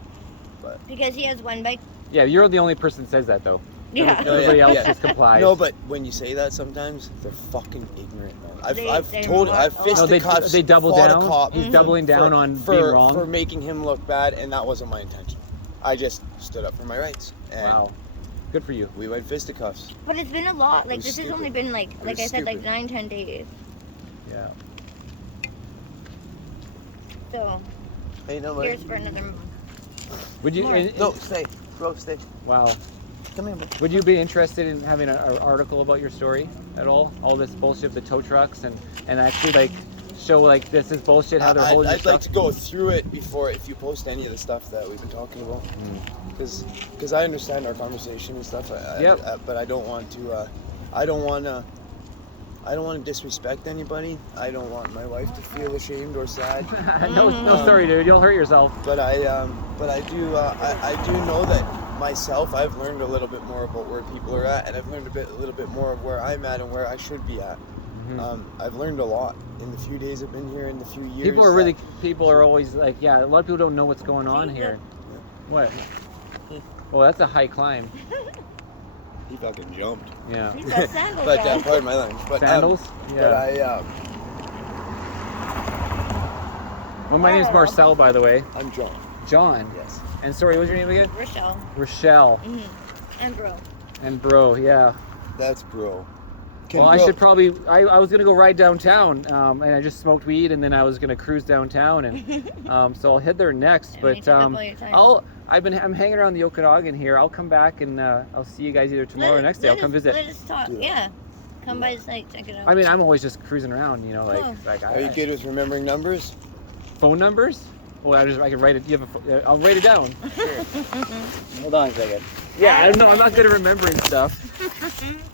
Because he has one bike. Yeah, you're the only person that says that though. Yeah. No, Everybody yeah, else yeah. just complies. No, but when you say that, sometimes they're fucking ignorant, man. I've They I've are told, more- I've oh. No, fisticuffs. they double fought a down. cop He's doubling down on for, being wrong. for making him look bad, and that wasn't my intention. I just stood up for my rights, and Wow, good for you. we went fisticuffs. But it's been a lot. Like, was this has stupid. only been, like was I said, like stupid. 9-10 days. Yeah. So, Hey, no, here's for another. Would you? More. no, stay, bro, stay. Wow. Come here, bro. Would you be interested in having an article about your story at all? All this bullshit of the tow trucks and actually like show like this is bullshit how they're holding your I'd like stuff? to go through it before if you post any of the stuff that we've been talking about, because I understand our conversation and stuff. Yep. But I don't want to. I don't want to disrespect anybody. I don't want my wife to feel ashamed or sad. no, sorry, dude. You'll hurt yourself. But I do know that myself. I've learned a little bit more about where people are at, and I've learned a little bit more of where I'm at and where I should be at. I've learned a lot in the few days I've been here, in the few years. People are always like, yeah. A lot of people don't know what's going on here. What? Well, that's a high climb. He fucking jumped. Yeah. He's got sandals But on. pardon my language. But Sandals? But Yeah. Well, my name's Marcel, by the way. I'm John. John. Yes. And sorry, what's your name again? Rochelle. Rochelle. And bro. And bro, yeah. That's bro. Well, I should probably. I was gonna go ride downtown, and I just smoked weed, and then I was gonna cruise downtown, and so I'll head there next. Yeah, But you took up all your time. I'm hanging around the Okanagan here. I'll come back and I'll see you guys either tomorrow or next day. I'll come visit. Let us talk. Do that. Yeah. Come by the site, check it out. I mean, I'm always just cruising around, you know, Cool. Are you good with remembering numbers? phone numbers. Well, I can write it. You have I'll write it down. Sure. Hold on a second. Yeah, I don't know. I'm not good at remembering stuff.